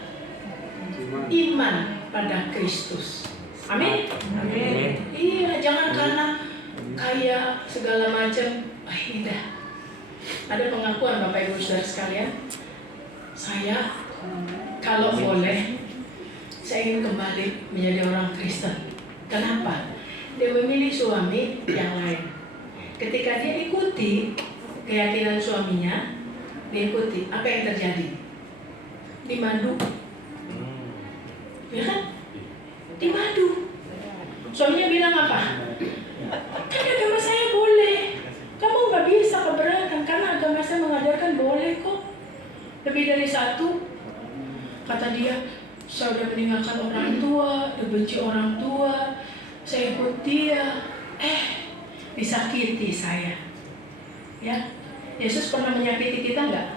iman pada Kristus. Amin. Amin. Iya, jangan karena kaya segala macam. Ini dah. Ada pengakuan Bapak Ibu Saudara sekalian. Saya kalau boleh, saya ingin kembali menjadi orang Kristen. Kenapa? Dia memilih suami yang lain. Ketika dia ikuti keyakinan suaminya, dia ikuti. Apa yang terjadi? Dimadu. Ya kan? Dimadu. Suaminya bilang apa? Kan agama saya boleh. Kamu nggak bisa keberatan karena agama saya mengajarkan boleh kok. Lebih dari satu. Kata dia, saya udah meninggalkan orang tua, udah benci orang tua, saya ikut dia. Disakiti saya. Ya, Yesus pernah menyakiti kita nggak?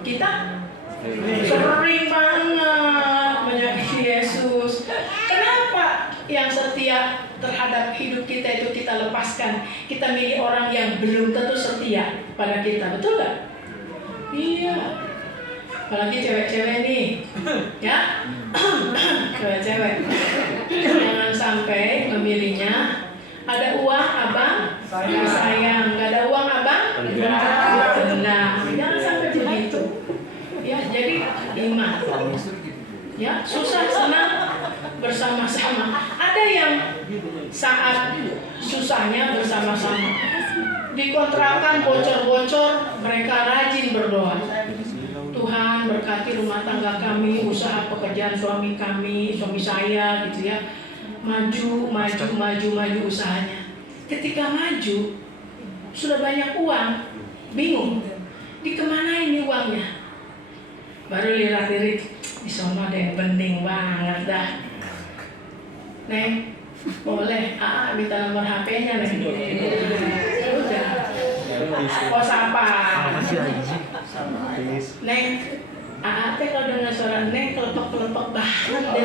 Kita sering banget menyakiti Yesus. Kenapa yang setia terhadap hidup kita itu kita lepaskan? Kita milih orang yang belum tentu setia pada kita, betul nggak? Iya. Apalagi cewek-cewek nih, ya, cewek-cewek. Jangan sampai memilihnya ada uang abang, sayang, nggak ada uang abang, nah, jangan sampai begitu. Ya, jadi iman. Ya, susah senang bersama-sama. Ada yang saat susahnya bersama-sama. Di kontrakan bocor-bocor, mereka rajin berdoa. Tuhan Tuhan berkati rumah tangga kami, usaha pekerjaan suami saya gitu ya. Maju usahanya. Ketika maju, sudah banyak uang, bingung, dikemana ini uangnya? Baru lirik-lirik, di sono ada yang penting banget dah. Neng, boleh, minta nomor HP-nya Neng. Udah. Oh siapa? Neng, teh kalau dengar suara Neng kelepek-kelepek banget deh.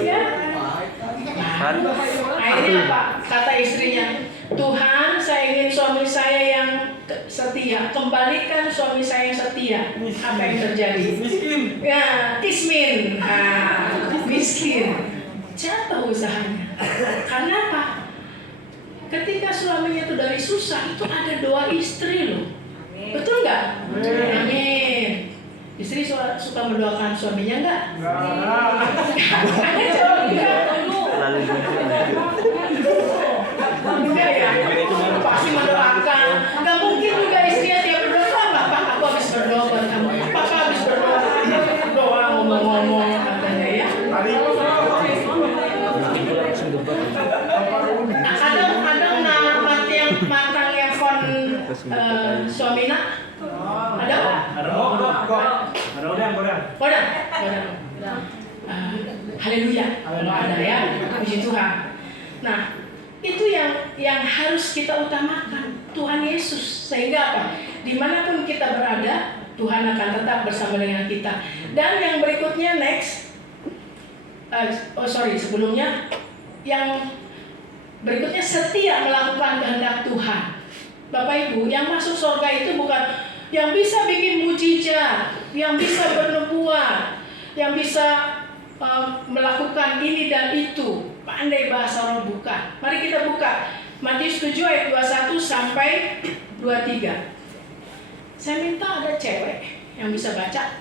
Ya. Akhirnya apa? Kata istrinya, Tuhan, saya ingin suami saya yang setia. Kembalikan suami saya yang setia. Apa yang terjadi? Miskin. Ya, kismin. Miskin. Jatuh usahanya. Karena apa? Ketika suaminya itu dari susah, itu ada doa istri loh. Betul nggak? Amin. Istri suka mendoakan suaminya nggak? Ada jawab enggak? Enggak ya? Pasti mendoakan. Nggak mungkin juga istrinya tiap berdoa, Bapak aku habis berdoa buat kamu. Bapak habis berdoa, doa ngomong-ngomong katanya ya. Kadang mati yang matang yang fon suamina. Ada nggak? Ada godang. Haleluya. Kalau ada ya, puji Tuhan. Nah, itu yang harus kita utamakan, Tuhan Yesus. Sehingga apa? Dimanapun kita berada, Tuhan akan tetap bersama dengan kita. Dan yang berikutnya next, sebelumnya yang berikutnya setia melakukan kehendak Tuhan. Bapak Ibu, yang masuk surga itu bukan yang bisa bikin mujizat, yang bisa bernubuat, yang bisa melakukan ini dan itu, pandai bahasa roh, bukan. Mari kita buka Matius 7 ayat 21 sampai 23. Saya minta ada cewek yang bisa baca,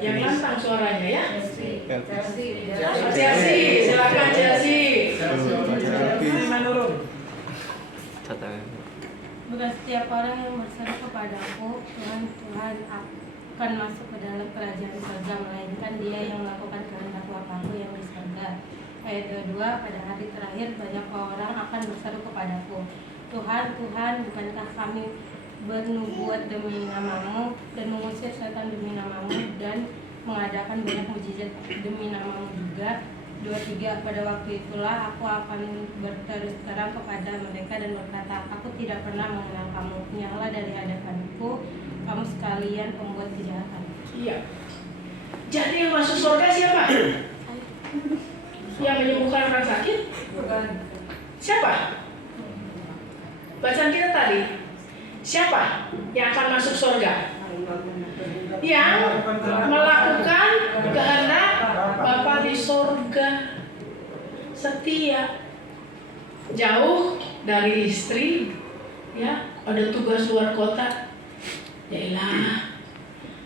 yang lantang suaranya ya. Chelsea, silakan Chelsea. Bukan setiap orang yang berseru kepadaku, Tuhan, Tuhan, akan masuk ke dalam kerajaan surga, melainkan dia yang melakukan kehendak Bapa-Ku yang di surga. Ayat 22, pada hari terakhir banyak orang akan berseru kepadaku, Tuhan, Tuhan, bukankah kami bernubuat demi namamu dan mengusir setan demi namamu dan mengadakan banyak mujizat demi namamu juga. 23, pada waktu itulah aku akan berterus terang kepada mereka dan berkata, aku tidak pernah mengenal kamu, nyala dari hadapanku, kamu sekalian pembuat kejahatan. Iya. Jadi yang masuk surga siapa? Yang menyembuhkan orang sakit? Siapa? Bacaan kita tadi. Siapa yang akan masuk surga? Yang melakukan kehendak Bapa di surga, setia, jauh dari istri, ya, ada tugas luar kota, yaelah,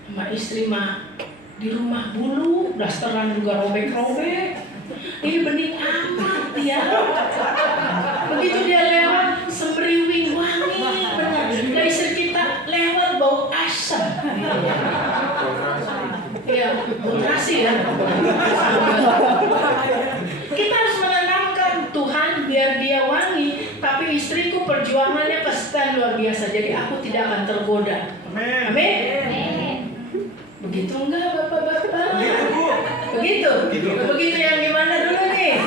sama istri mah di rumah bulu, dasteran juga robek-robek, ini bening amat ya. Begitu dia lewat, semriwing wangi, benar. Dari istri kita lewat bau asam. Iya, moderasi ya. Kita harus menanamkan Tuhan biar dia wangi, tapi istriku perjuangannya kesekian luar biasa, jadi aku tidak akan tergoda. Amin. Begitu enggak bapak-bapak? Begitu. Begitu yang gimana dulu nih?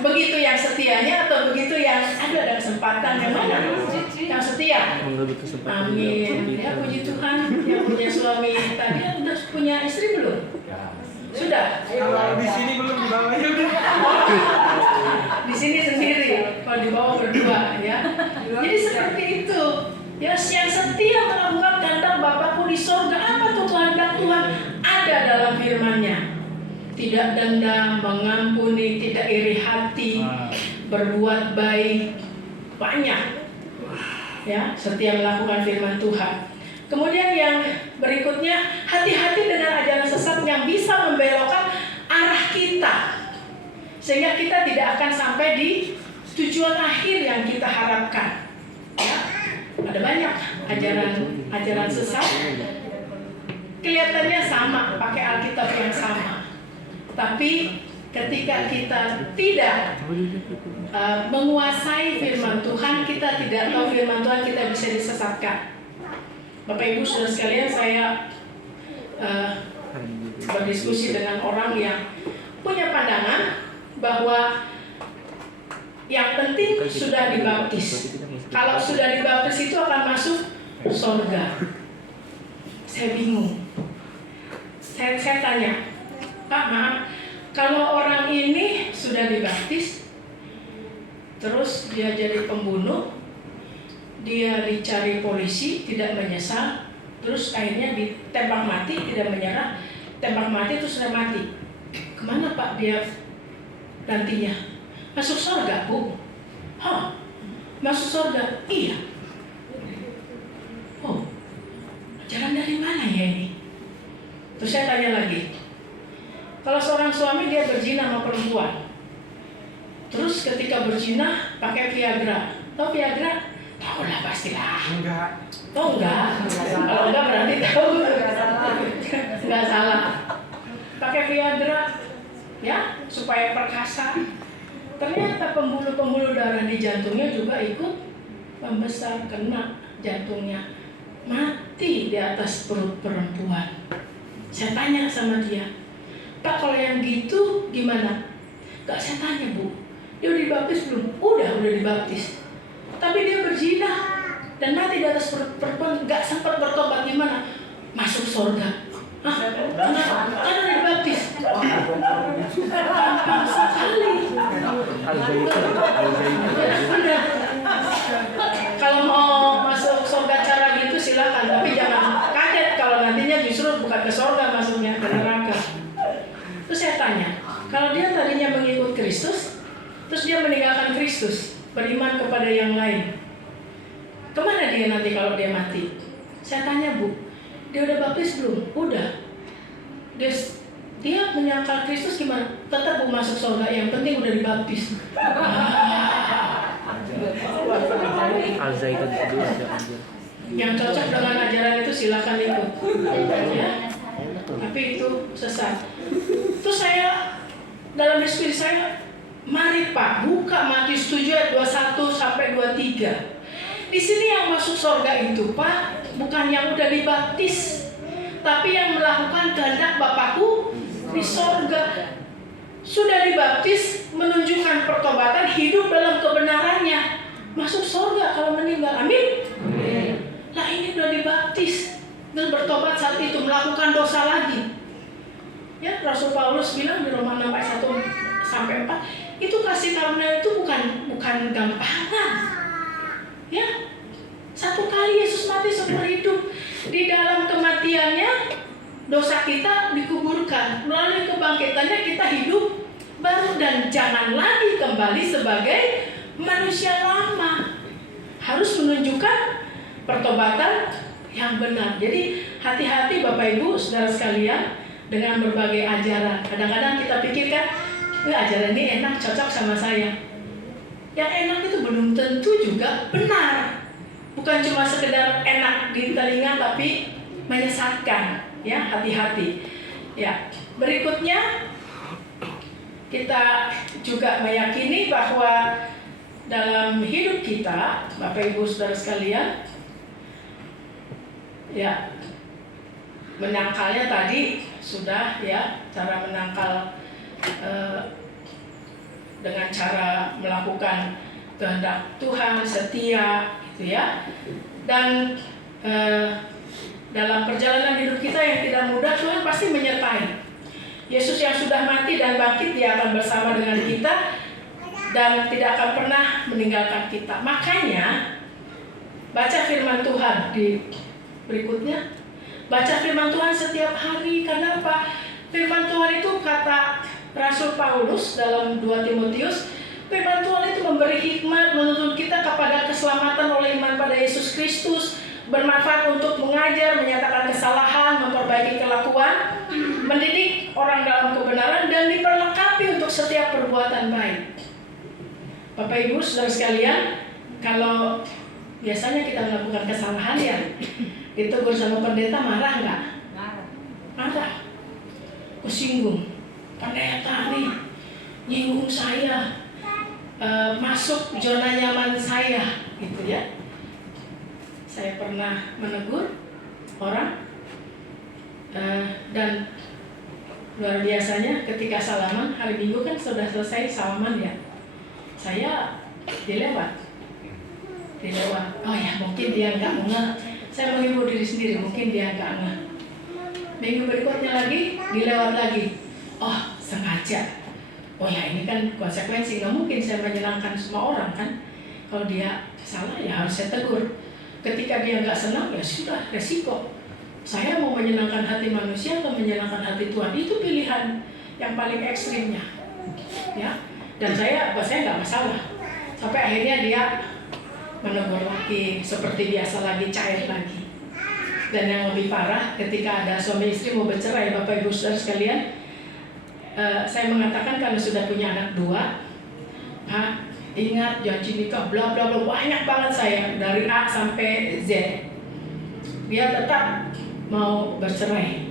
Begitu yang setianya atau begitu yang ada kesempatan yang mana? Yang setia. Amin. Ya puji Tuhan, yang punya suami tadi udah punya istri belum? Sudah. Kalau di sini belum, di bawah ya udah. Di sini sendiri, kalau di bawah berdua ya. Jadi seperti itu. Ya, yang setia melakukan kehendak Bapa-Ku di surga. Apa tuh kehendak Tuhan? Ada dalam firman-Nya. Tidak dendam, mengampuni, tidak iri hati, berbuat baik, banyak. Ya, setia melakukan firman Tuhan. Kemudian yang berikutnya, hati-hati dengan ajaran sesat yang bisa membelokkan arah kita, sehingga kita tidak akan sampai di tujuan akhir yang kita harapkan. Ya, ada banyak ajaran sesat. Kelihatannya sama, pakai Alkitab yang sama. Tapi ketika kita tidak menguasai firman Tuhan, kita tidak tahu firman Tuhan, kita bisa disesatkan. Bapak Ibu Saudara sekalian, saya berdiskusi dengan orang yang punya pandangan bahwa yang penting sudah dibaptis. Kalau sudah dibaptis itu akan masuk surga. Saya bingung. Saya tanya, Pak, maaf, kalau orang ini sudah dibaptis, terus dia jadi pembunuh, dia dicari polisi, tidak menyesal, terus akhirnya ditembak mati, tidak menyerah, tembak mati terus sudah mati. Kemana Pak dia nantinya? Masuk surga, Bu? Hah? Masuk surga? Iya. Oh, jalan dari mana ya ini? Terus saya tanya lagi, kalau seorang suami dia berzina sama perempuan, terus ketika berzina pakai Viagra, tahu Viagra? Tahu lah pastilah. Enggak. Oh enggak? Kalau enggak berarti tahu. Enggak salah. Pakai Viagra, ya supaya perkasa. Ternyata pembuluh-pembuluh darah di jantungnya juga ikut membesar, kena jantungnya, mati di atas perut perempuan. Saya tanya sama dia, Pak, kalau yang gitu gimana? Gak, saya tanya, Bu, dia udah dibaptis belum? Udah dibaptis. Tapi dia berzina dan mati di atas perut perempuan, gak sempat bertobat, gimana? Masuk surga. Hah? Kenapa? Kan udah dibaptis. Gampang sekali. Benar. Kalau mau masuk surga cara gitu silakan, tapi jangan kaget kalau nantinya justru bukan ke surga masuknya, ke neraka. Terus saya tanya, kalau dia tadinya mengikut Kristus, terus dia meninggalkan Kristus, beriman kepada yang lain, kemana dia nanti kalau dia mati? Saya tanya, Bu, dia udah baptis belum? Udah. Dia menyangkal Kristus gimana? Tetap Bu masuk surga, yang penting udah dibaptis. Yang cocok dengan ajaran itu silakan ikut. Ya. Tapi itu sesat. Terus saya dalam diskusi saya, mari Pak buka Matius 7 ayat 21 sampai 23. Di sini yang masuk surga itu Pak bukan yang udah dibaptis, tapi yang melakukan kehendak Bapakku di surga. Sudah dibaptis menunjukkan pertobatan, hidup dalam kebenarannya, masuk surga kalau meninggal. Amin. Nah ini udah dibaptis dan bertobat saat itu, melakukan dosa lagi. Ya, Rasul Paulus bilang di Roma 6 ayat 1 sampai 4, itu kasih karunia itu bukan gampangan. Ya, satu kali Yesus mati seumur hidup. Di dalam kematiannya dosa kita dikuburkan, melalui kebangkitannya kita hidup baru dan jangan lagi kembali sebagai manusia lama. Harus menunjukkan pertobatan yang benar. Jadi hati-hati Bapak Ibu Saudara sekalian dengan berbagai ajaran. Kadang-kadang kita pikirkan, ajaran ini enak, cocok sama saya. Yang enak itu belum tentu juga benar. Bukan cuma sekedar enak di telinga tapi menyesatkan. Ya, hati-hati. Ya, berikutnya kita juga meyakini bahwa dalam hidup kita, Bapak Ibu Saudara sekalian, ya, menangkalnya tadi sudah ya, cara menangkal dengan cara melakukan kehendak Tuhan, setia, gitu ya. Dan dalam perjalanan hidup kita yang tidak mudah, Tuhan pasti menyertai. Yesus yang sudah mati dan bangkit, Dia akan bersama dengan kita dan tidak akan pernah meninggalkan kita. Makanya baca firman Tuhan di berikutnya. Baca firman Tuhan setiap hari. Kenapa? Firman Tuhan itu kata Rasul Paulus dalam 2 Timotius, firman Tuhan itu memberi hikmat, menuntun kita kepada keselamatan oleh iman pada Yesus Kristus, bermanfaat untuk mengajar, menyatakan kesalahan, memperbaiki kelakuan, mendidik orang dalam kebenaran, dan diperlengkapi untuk setiap perbuatan baik. Bapak Ibu saudara sekalian, kalau biasanya kita melakukan kesalahan ya, ditegur sama pendeta marah nggak? Marah. Kesinggung. Pendeta nih nyinggung saya, masuk zona nyaman saya, gitu ya. Saya pernah menegur orang dan luar biasanya ketika salaman hari Minggu kan sudah selesai salaman ya, saya dilewat. Oh ya mungkin dia nggak ngeh. Saya menghibur diri sendiri, mungkin dia nggak ngeh. Minggu berikutnya lagi dilewat lagi. Oh sengaja. Oh ya ini kan konsekuensi, nggak mungkin saya menyenangkan semua orang kan. Kalau dia salah ya harus saya tegur. Ketika dia nggak senang ya sudah, resiko. Saya mau menyenangkan hati manusia atau menyenangkan hati Tuhan, itu pilihan yang paling ekstrimnya, ya. Dan saya nggak masalah. Sampai akhirnya dia menegur lagi, seperti biasa lagi, cair lagi. Dan yang lebih parah, ketika ada suami istri mau bercerai, Bapak Ibu saudara sekalian, saya mengatakan kalau sudah punya anak 2, ingat janji nikah, bla bla bla, banyak banget saya dari A sampai Z. Dia tetap mau bercerai.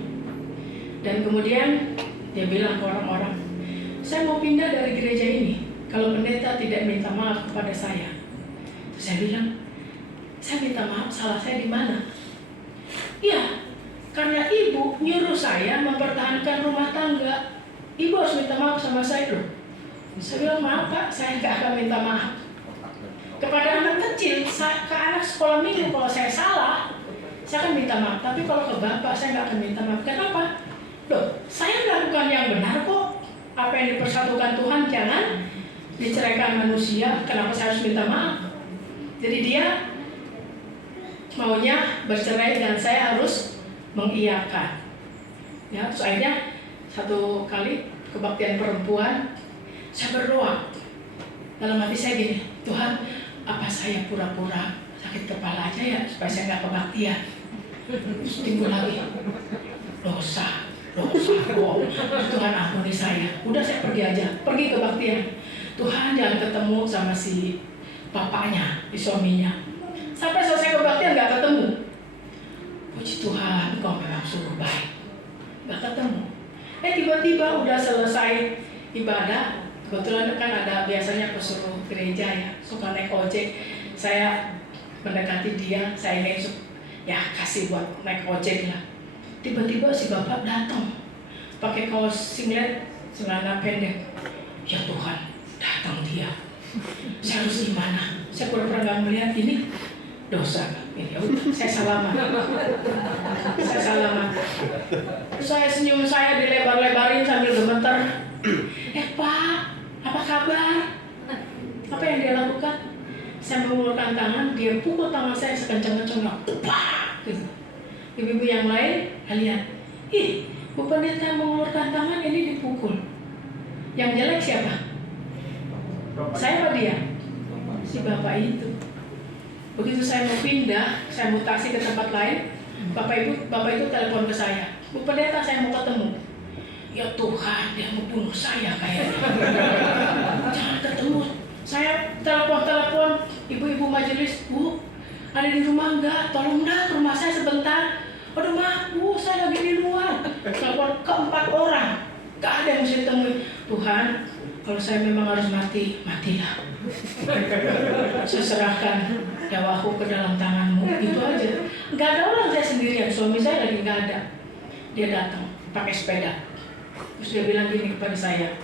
Dan kemudian dia bilang ke orang-orang, saya mau pindah dari gereja ini kalau pendeta tidak minta maaf kepada saya. Terus saya bilang, saya minta maaf, salah saya di mana? Iya, karena ibu nyuruh saya mempertahankan rumah tangga. Ibu harus minta maaf sama saya loh. Saya bilang, maaf Pak, saya nggak akan minta maaf. Kepada anak kecil, ke anak sekolah minggu, kalau saya salah, saya akan minta maaf. Tapi kalau ke bapak, saya nggak akan minta maaf. Kenapa? Loh, saya melakukan yang benar kok. Apa yang dipersatukan Tuhan, jangan diceraikan manusia. Kenapa saya harus minta maaf? Jadi dia maunya bercerai dan saya harus mengiyakan. Ya, terus akhirnya satu kali kebaktian perempuan, saya berdoa dalam hati saya gini, Tuhan, apa saya pura-pura sakit kepala aja ya supaya saya nggak kebaktian? Terus timbul lagi dosa, Tuhan ampuni saya. Udah saya pergi aja, pergi kebaktian. Tuhan jangan ketemu sama si bapaknya, si suaminya. Sampai selesai kebaktian nggak ketemu. Puji Tuhan, Kau memang sungguh baik. Nggak ketemu. Tiba-tiba udah selesai ibadah. Kebetulan kan ada biasanya pesuruh gereja ya, suka naik ojek. Saya mendekati dia, saya ingin ya kasih buat naik ojek lah. Tiba-tiba si bapak datang, pakai kaos singlet, celana pendek. Ya Tuhan, datang dia. Saya harus gimana? Saya pura-pura nggak melihat ini dosa. Ini saya salaman. Saya senyum, saya dilebar-lebarin sambil gemeter. Pak, apa kabar? Apa yang dia lakukan? Saya mengulurkan tangan, dia pukul tangan saya sekencang-kencangnya. Gitu. Ibu-ibu yang lain, lihat. Bu pendeta mengulurkan tangan, ini dipukul. Yang jelek siapa? Saya apa dia? Si bapak itu. Begitu saya mau pindah, saya mutasi ke tempat lain, bapak itu telepon ke saya. Bu pendeta, saya mau ketemu. Ya Tuhan, dia mau bunuh saya kayaknya. Jangan ketemu. Saya telepon ibu-ibu majelis, Bu, ada di rumah enggak? Tolong dah ke rumah saya sebentar. Aduh maaf Bu, saya lagi di luar. Telepon ke 4 orang, gak ada yang bisa ditemui. Tuhan, kalau saya memang harus mati, matilah. Saya serahkan nyawaku ke dalam tangan-Mu. Itu aja. Gak ada orang, saya sendirian. Suami saya lagi gak ada. Dia datang pakai sepeda. Terus dia bilang gini kepada saya,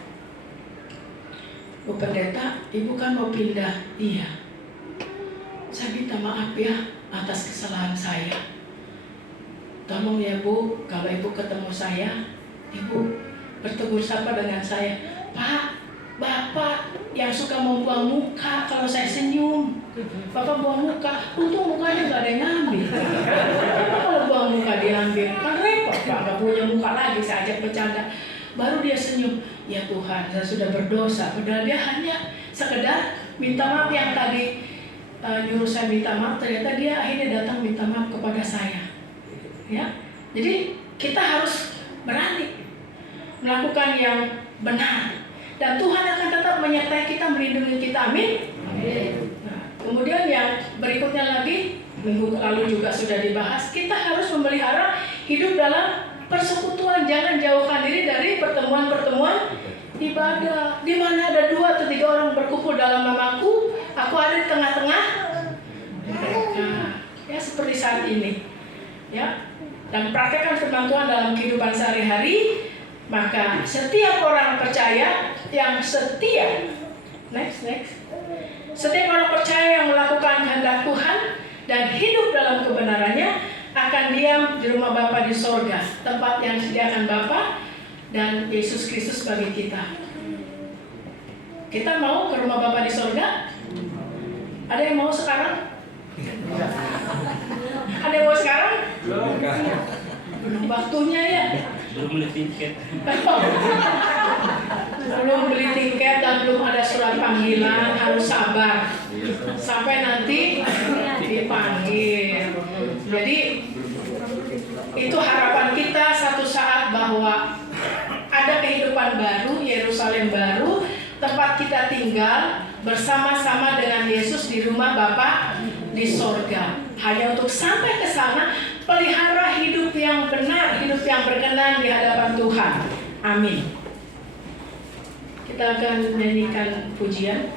Bu pendeta, ibu kan mau pindah. Iya. Saya minta maaf ya atas kesalahan saya. Tolong ya Bu, kalau ibu ketemu saya, ibu bertegur sapa dengan saya. Pak, Bapak yang suka membuang muka kalau saya senyum. Bapak buang muka, untung mukanya nggak ada yang ngambil. Kalau buang muka diambil, kan repot Pak, nggak punya muka lagi. Saya ajak bercanda. Baru dia senyum, ya Tuhan, saya sudah berdosa. Padahal dia hanya sekedar minta maaf yang tadi nyuruh saya minta maaf. Ternyata dia akhirnya datang minta maaf kepada saya. Ya, jadi kita harus berani melakukan yang benar. Dan Tuhan akan tetap menyertai kita, melindungi kita. Amin. Nah, kemudian yang berikutnya lagi, minggu lalu juga sudah dibahas, kita harus memelihara hidup dalam persekutuan. Jangan jauhkan diri dari pertemuan-pertemuan ibadah. Di mana ada 2 atau 3 orang berkumpul dalam namaku, aku ada di tengah-tengah mereka. Ya, seperti saat ini. Ya. Dan praktekkan firman Tuhan dalam kehidupan sehari-hari, maka setiap orang percaya yang setia, setiap orang percaya yang melakukan kehendak Tuhan dan hidup dalam kebenarannya akan diam di rumah Bapa di sorga, tempat yang disediakan Bapa dan Yesus Kristus bagi kita. Kita mau ke rumah Bapa di sorga? Ada yang mau sekarang? Ada yang mau sekarang? Belum waktunya ya. Belum beli tiket. Belum beli tiket dan belum ada surat panggilan, harus sabar sampai nanti dipanggil. Jadi itu harapan kita satu saat bahwa ada kehidupan baru, Yerusalem baru, tempat kita tinggal bersama-sama dengan Yesus di rumah Bapa di sorga. Hanya untuk sampai ke sana, pelihara hidup yang benar, hidup yang berkenan di hadapan Tuhan. Amin. Kita akan menyanyikan pujian.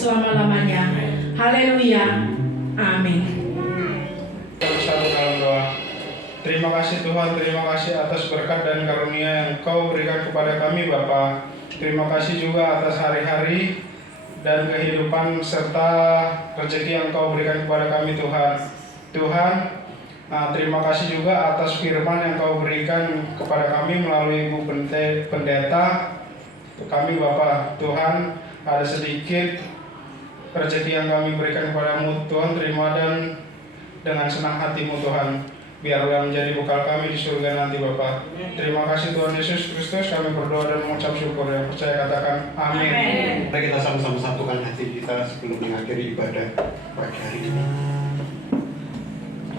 selama-lamanya. Haleluya. Amin. Bersatu dalam doa. Terima kasih Tuhan, terima kasih atas berkat dan karunia yang Kau berikan kepada kami Bapa. Terima kasih juga atas hari-hari dan kehidupan serta rezeki yang Kau berikan kepada kami Tuhan. Tuhan, terima kasih juga atas firman yang Kau berikan kepada kami melalui Ibu Pendeta. Kami Bapa, Tuhan, ada sedikit rezeki yang kami berikan kepadamu Tuhan, terima dan dengan senang hatimu Tuhan, biarlah menjadi bekal kami di surga nanti Bapa. Terima kasih Tuhan Yesus Kristus, kami berdoa dan mengucap syukur. Yang percaya katakan amin. Mari kita sama-sama satukan hati kita sebelum mengakhiri ibadah pagi hari ini.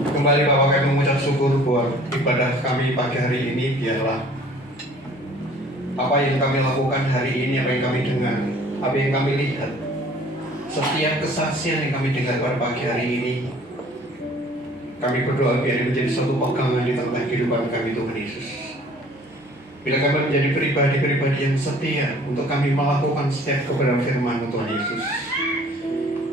Kembali Bapak, kami mengucap syukur buat ibadah kami pagi hari ini. Biarlah apa yang kami lakukan hari ini, apa yang kami dengar, apa yang kami lihat, setiap kesaksian yang kami dengar pada pagi hari ini, kami berdoa biar menjadi suatu pegangan di tengah kehidupan kami Tuhan Yesus. Bila kami menjadi pribadi-pribadi yang setia untuk kami melakukan setiap kebenaran firman Tuhan Yesus.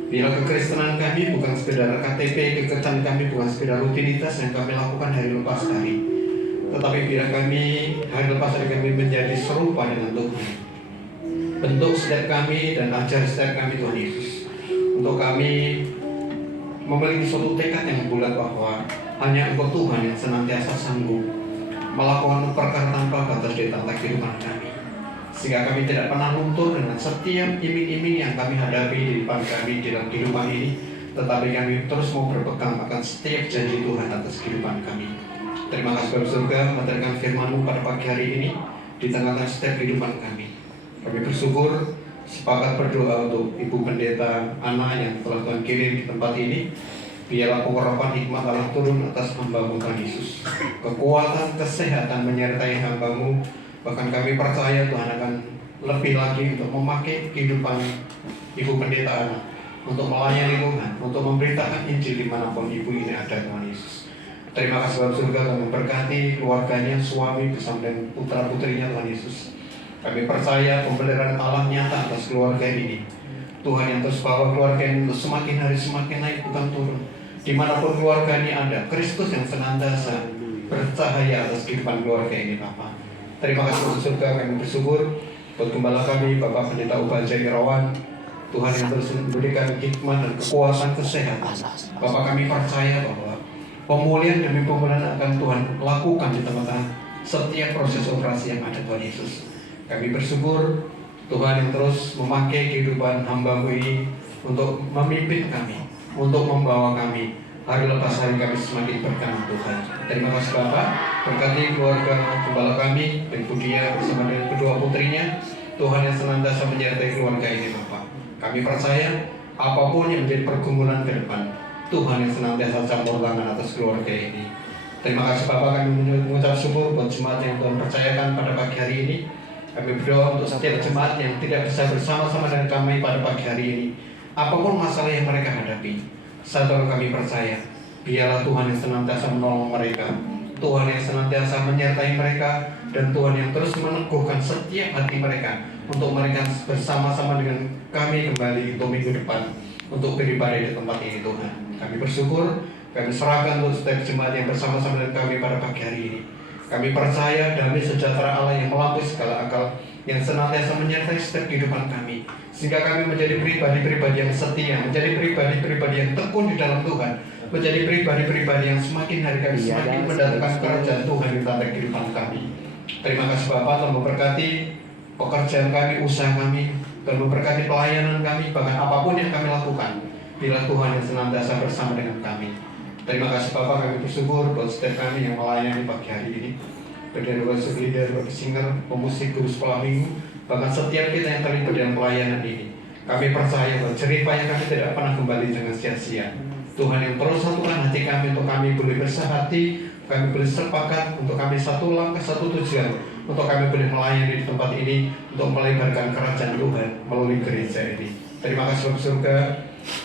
Bila kekristenan kami bukan sekedar KTP, kekristenan kami bukan sekedar rutinitas yang kami lakukan hari lepas hari, tetapi bila kami hari lepas hari kami menjadi serupa dengan Tuhan. Bentuk setiap kami dan ajar setiap kami Tuhan Yesus, untuk kami memiliki suatu tekad yang bulat bahwa hanya Engkau Tuhan yang senantiasa sanggup melakukan perkara tanpa batas di tengah kehidupan kami, sehingga kami tidak pernah luntur dengan setiap iming-iming yang kami hadapi di depan kami dalam kehidupan ini, tetapi kami terus mau berpegang akan setiap janji Tuhan atas kehidupan kami. Terima kasih Bapak Surga, mendengarkan firman-Mu pada pagi hari ini di tengah-tengah setiap kehidupan kami. Kami bersyukur, sepakat berdoa untuk Ibu Pendeta Ana yang telah Tuhan kirim di tempat ini. Biarlah pengharapan hikmat Allah turun atas hamba-Mu Tuhan Yesus. Kekuatan, kesehatan menyertai hamba-Mu. Bahkan kami percaya Tuhan akan lebih lagi untuk memakai kehidupan Ibu Pendeta Ana untuk melayani Tuhan, untuk memberitakan Injil dimanapun Ibu ini ada Tuhan Yesus. Terima kasih Bapak Surga, kami memberkati keluarganya, suami bersama dengan putra-putrinya Tuhan Yesus. Kami percaya pembelian Allah nyata atas keluarga ini. Tuhan yang terus bawa keluarga ini untuk semakin hari semakin naik, bukan turun. Dimanapun keluarga ini ada, Kristus yang senantiasa bercahaya atas kehidupan keluarga ini Bapak. Terima kasih Bapak Surga, kami bersyukur buat gembala kami Bapak Pendeta Ubaja Irawan. Tuhan yang terus memberikan hikmat dan kekuatan kesehatan. Bapak, kami percaya bahwa pemulihan demi pemulihan akan Tuhan lakukan di tengah-tengah setiap proses operasi yang ada Tuhan Yesus. Kami bersyukur Tuhan yang terus memakai kehidupan hamba-Mu ini untuk memimpin kami, untuk membawa kami hari lepas hari kami semakin berkenan Tuhan. Terima kasih Bapak, berkati keluarga gembala kami dan Budia bersama dengan kedua putrinya. Tuhan yang senantiasa menyertai keluarga ini Bapak. Kami percaya apapun yang menjadi pergumulan ke depan, Tuhan yang senantiasa campur tangan atas keluarga ini. Terima kasih Bapak, kami mengucap syukur buat jemaat yang Tuhan percayakan pada pagi hari ini. Kami berdoa untuk setiap jemaat yang tidak bisa bersama-sama dengan kami pada pagi hari ini. Apapun masalah yang mereka hadapi, satu kami percaya, biarlah Tuhan yang senantiasa menolong mereka, Tuhan yang senantiasa menyertai mereka, dan Tuhan yang terus meneguhkan setiap hati mereka untuk mereka bersama-sama dengan kami kembali untuk minggu depan untuk beribadah di tempat ini Tuhan. Kami bersyukur, kami serahkan untuk setiap jemaat yang bersama-sama dengan kami pada pagi hari ini. Kami percaya damai sejahtera Allah yang melampaui segala akal, yang senantiasa menyertai setiap kehidupan kami, sehingga kami menjadi pribadi-pribadi yang setia, menjadi pribadi-pribadi yang tekun di dalam Tuhan, menjadi pribadi-pribadi yang semakin hari kami semakin mendatangkan kerajaan Tuhan di dalam kehidupan kami. Terima kasih Bapak, Tuhan memberkati pekerjaan kami, usaha kami, dan memberkati pelayanan kami, bahkan apapun yang kami lakukan, bila Tuhan yang senantiasa bersama dengan kami. Terima kasih Bapak, kami bersyukur buat setiap kami yang melayani pagi hari ini. Berdiri worship leader, singer, pemusik, guru sekolah minggu, bahkan setiap kita yang terlibat dalam pelayanan ini. Kami percaya bahwa jerih payah kami tidak pernah kembali dengan sia-sia. Tuhan yang terus satukan hati kami untuk kami boleh bersehati, kami boleh sepakat, untuk kami satu langkah, satu tujuan, untuk kami boleh melayani di tempat ini, untuk melebarkan kerajaan Tuhan melalui gereja ini. Terima kasih Bapak Surga,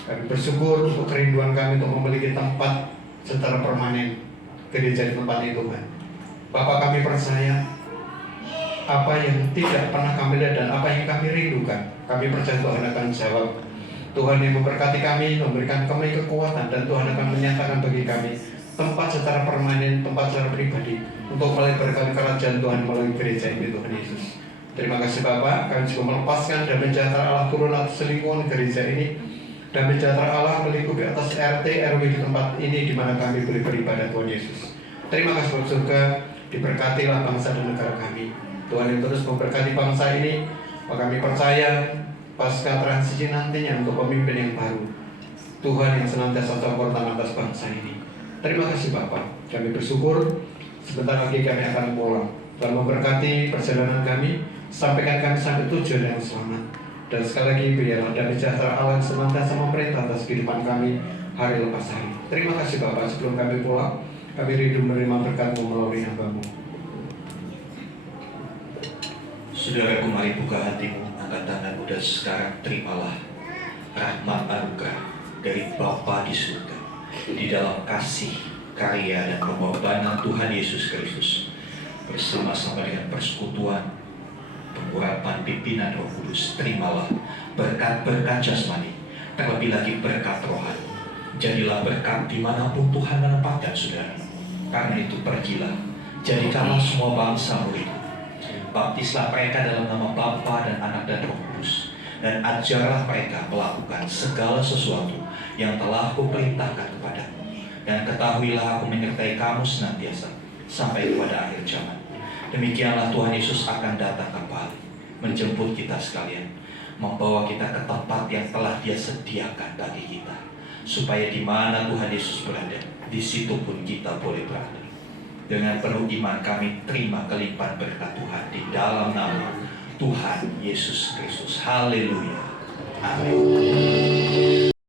kami bersyukur untuk kerinduan kami untuk memiliki tempat secara permanen gereja di tempat itu Tuhan. Bapak, kami percaya apa yang tidak pernah kami lihat dan apa yang kami rindukan, kami percaya Tuhan akan jawab. Tuhan yang memberkati kami, memberikan kami kekuatan, dan Tuhan akan menyatakan bagi kami tempat secara permanen, tempat secara pribadi untuk melebarkan kerajaan Tuhan melalui gereja ini, Tuhan Yesus. Terima kasih Bapak, kami juga melepaskan damai sejahtera Allah turun atas lingkungan gereja ini. Damai sejahtera Allah melingkupi atas RT RW di tempat ini di mana kami boleh beribadah, Tuhan Yesus. Terima kasih Bapak surga, diberkatilah bangsa dan negara kami. Tuhan yang terus memberkati bangsa ini. Kami percaya pasca transisi nantinya untuk pemimpin yang baru, Tuhan yang senantiasa campur tangan atas bangsa ini. Terima kasih Bapak, kami bersyukur. Sebentar lagi kami akan pulang. Tuhan memberkati perjalanan kami, sampaikan kami sampai tujuan yang selamat. Dan sekali lagi biarlah damai sejahtera Allah senantiasa memerintah atas kehidupan kami hari lepas hari. Terima kasih Bapak, sebelum kami pulang, kami rindu menerima berkat-Mu melalui hamba-Mu. Saudaraku, mari buka hatimu, angkat tanganmu, dan sekarang terimalah rahmat anugerah dari Bapa di surga, di dalam kasih, karya, dan pengorbanan Tuhan Yesus Kristus, bersama-sama dengan persekutuan, pengurapan pimpinan Roh Kudus. Terimalah berkat-berkat jasmani, terlebih lagi berkat rohani. Jadilah berkat dimanapun Tuhan menempatkan saudara. Karena itu pergilah, jadikanlah semua bangsa muridku. Baptislah mereka dalam nama Bapa dan Anak dan Roh Kudus, dan ajarlah mereka melakukan segala sesuatu yang telah Kuperintahkan kepadamu. Dan ketahuilah Aku menyertai kamu senantiasa sampai kepada akhir zaman. Demikianlah Tuhan Yesus akan datang kembali, menjemput kita sekalian, membawa kita ke tempat yang telah Dia sediakan bagi kita, supaya di mana Tuhan Yesus berada, di situ pun kita boleh berada. Dengan penuh iman kami terima kelimpahan berkat Tuhan di dalam nama Tuhan Yesus Kristus. Haleluya. Amin.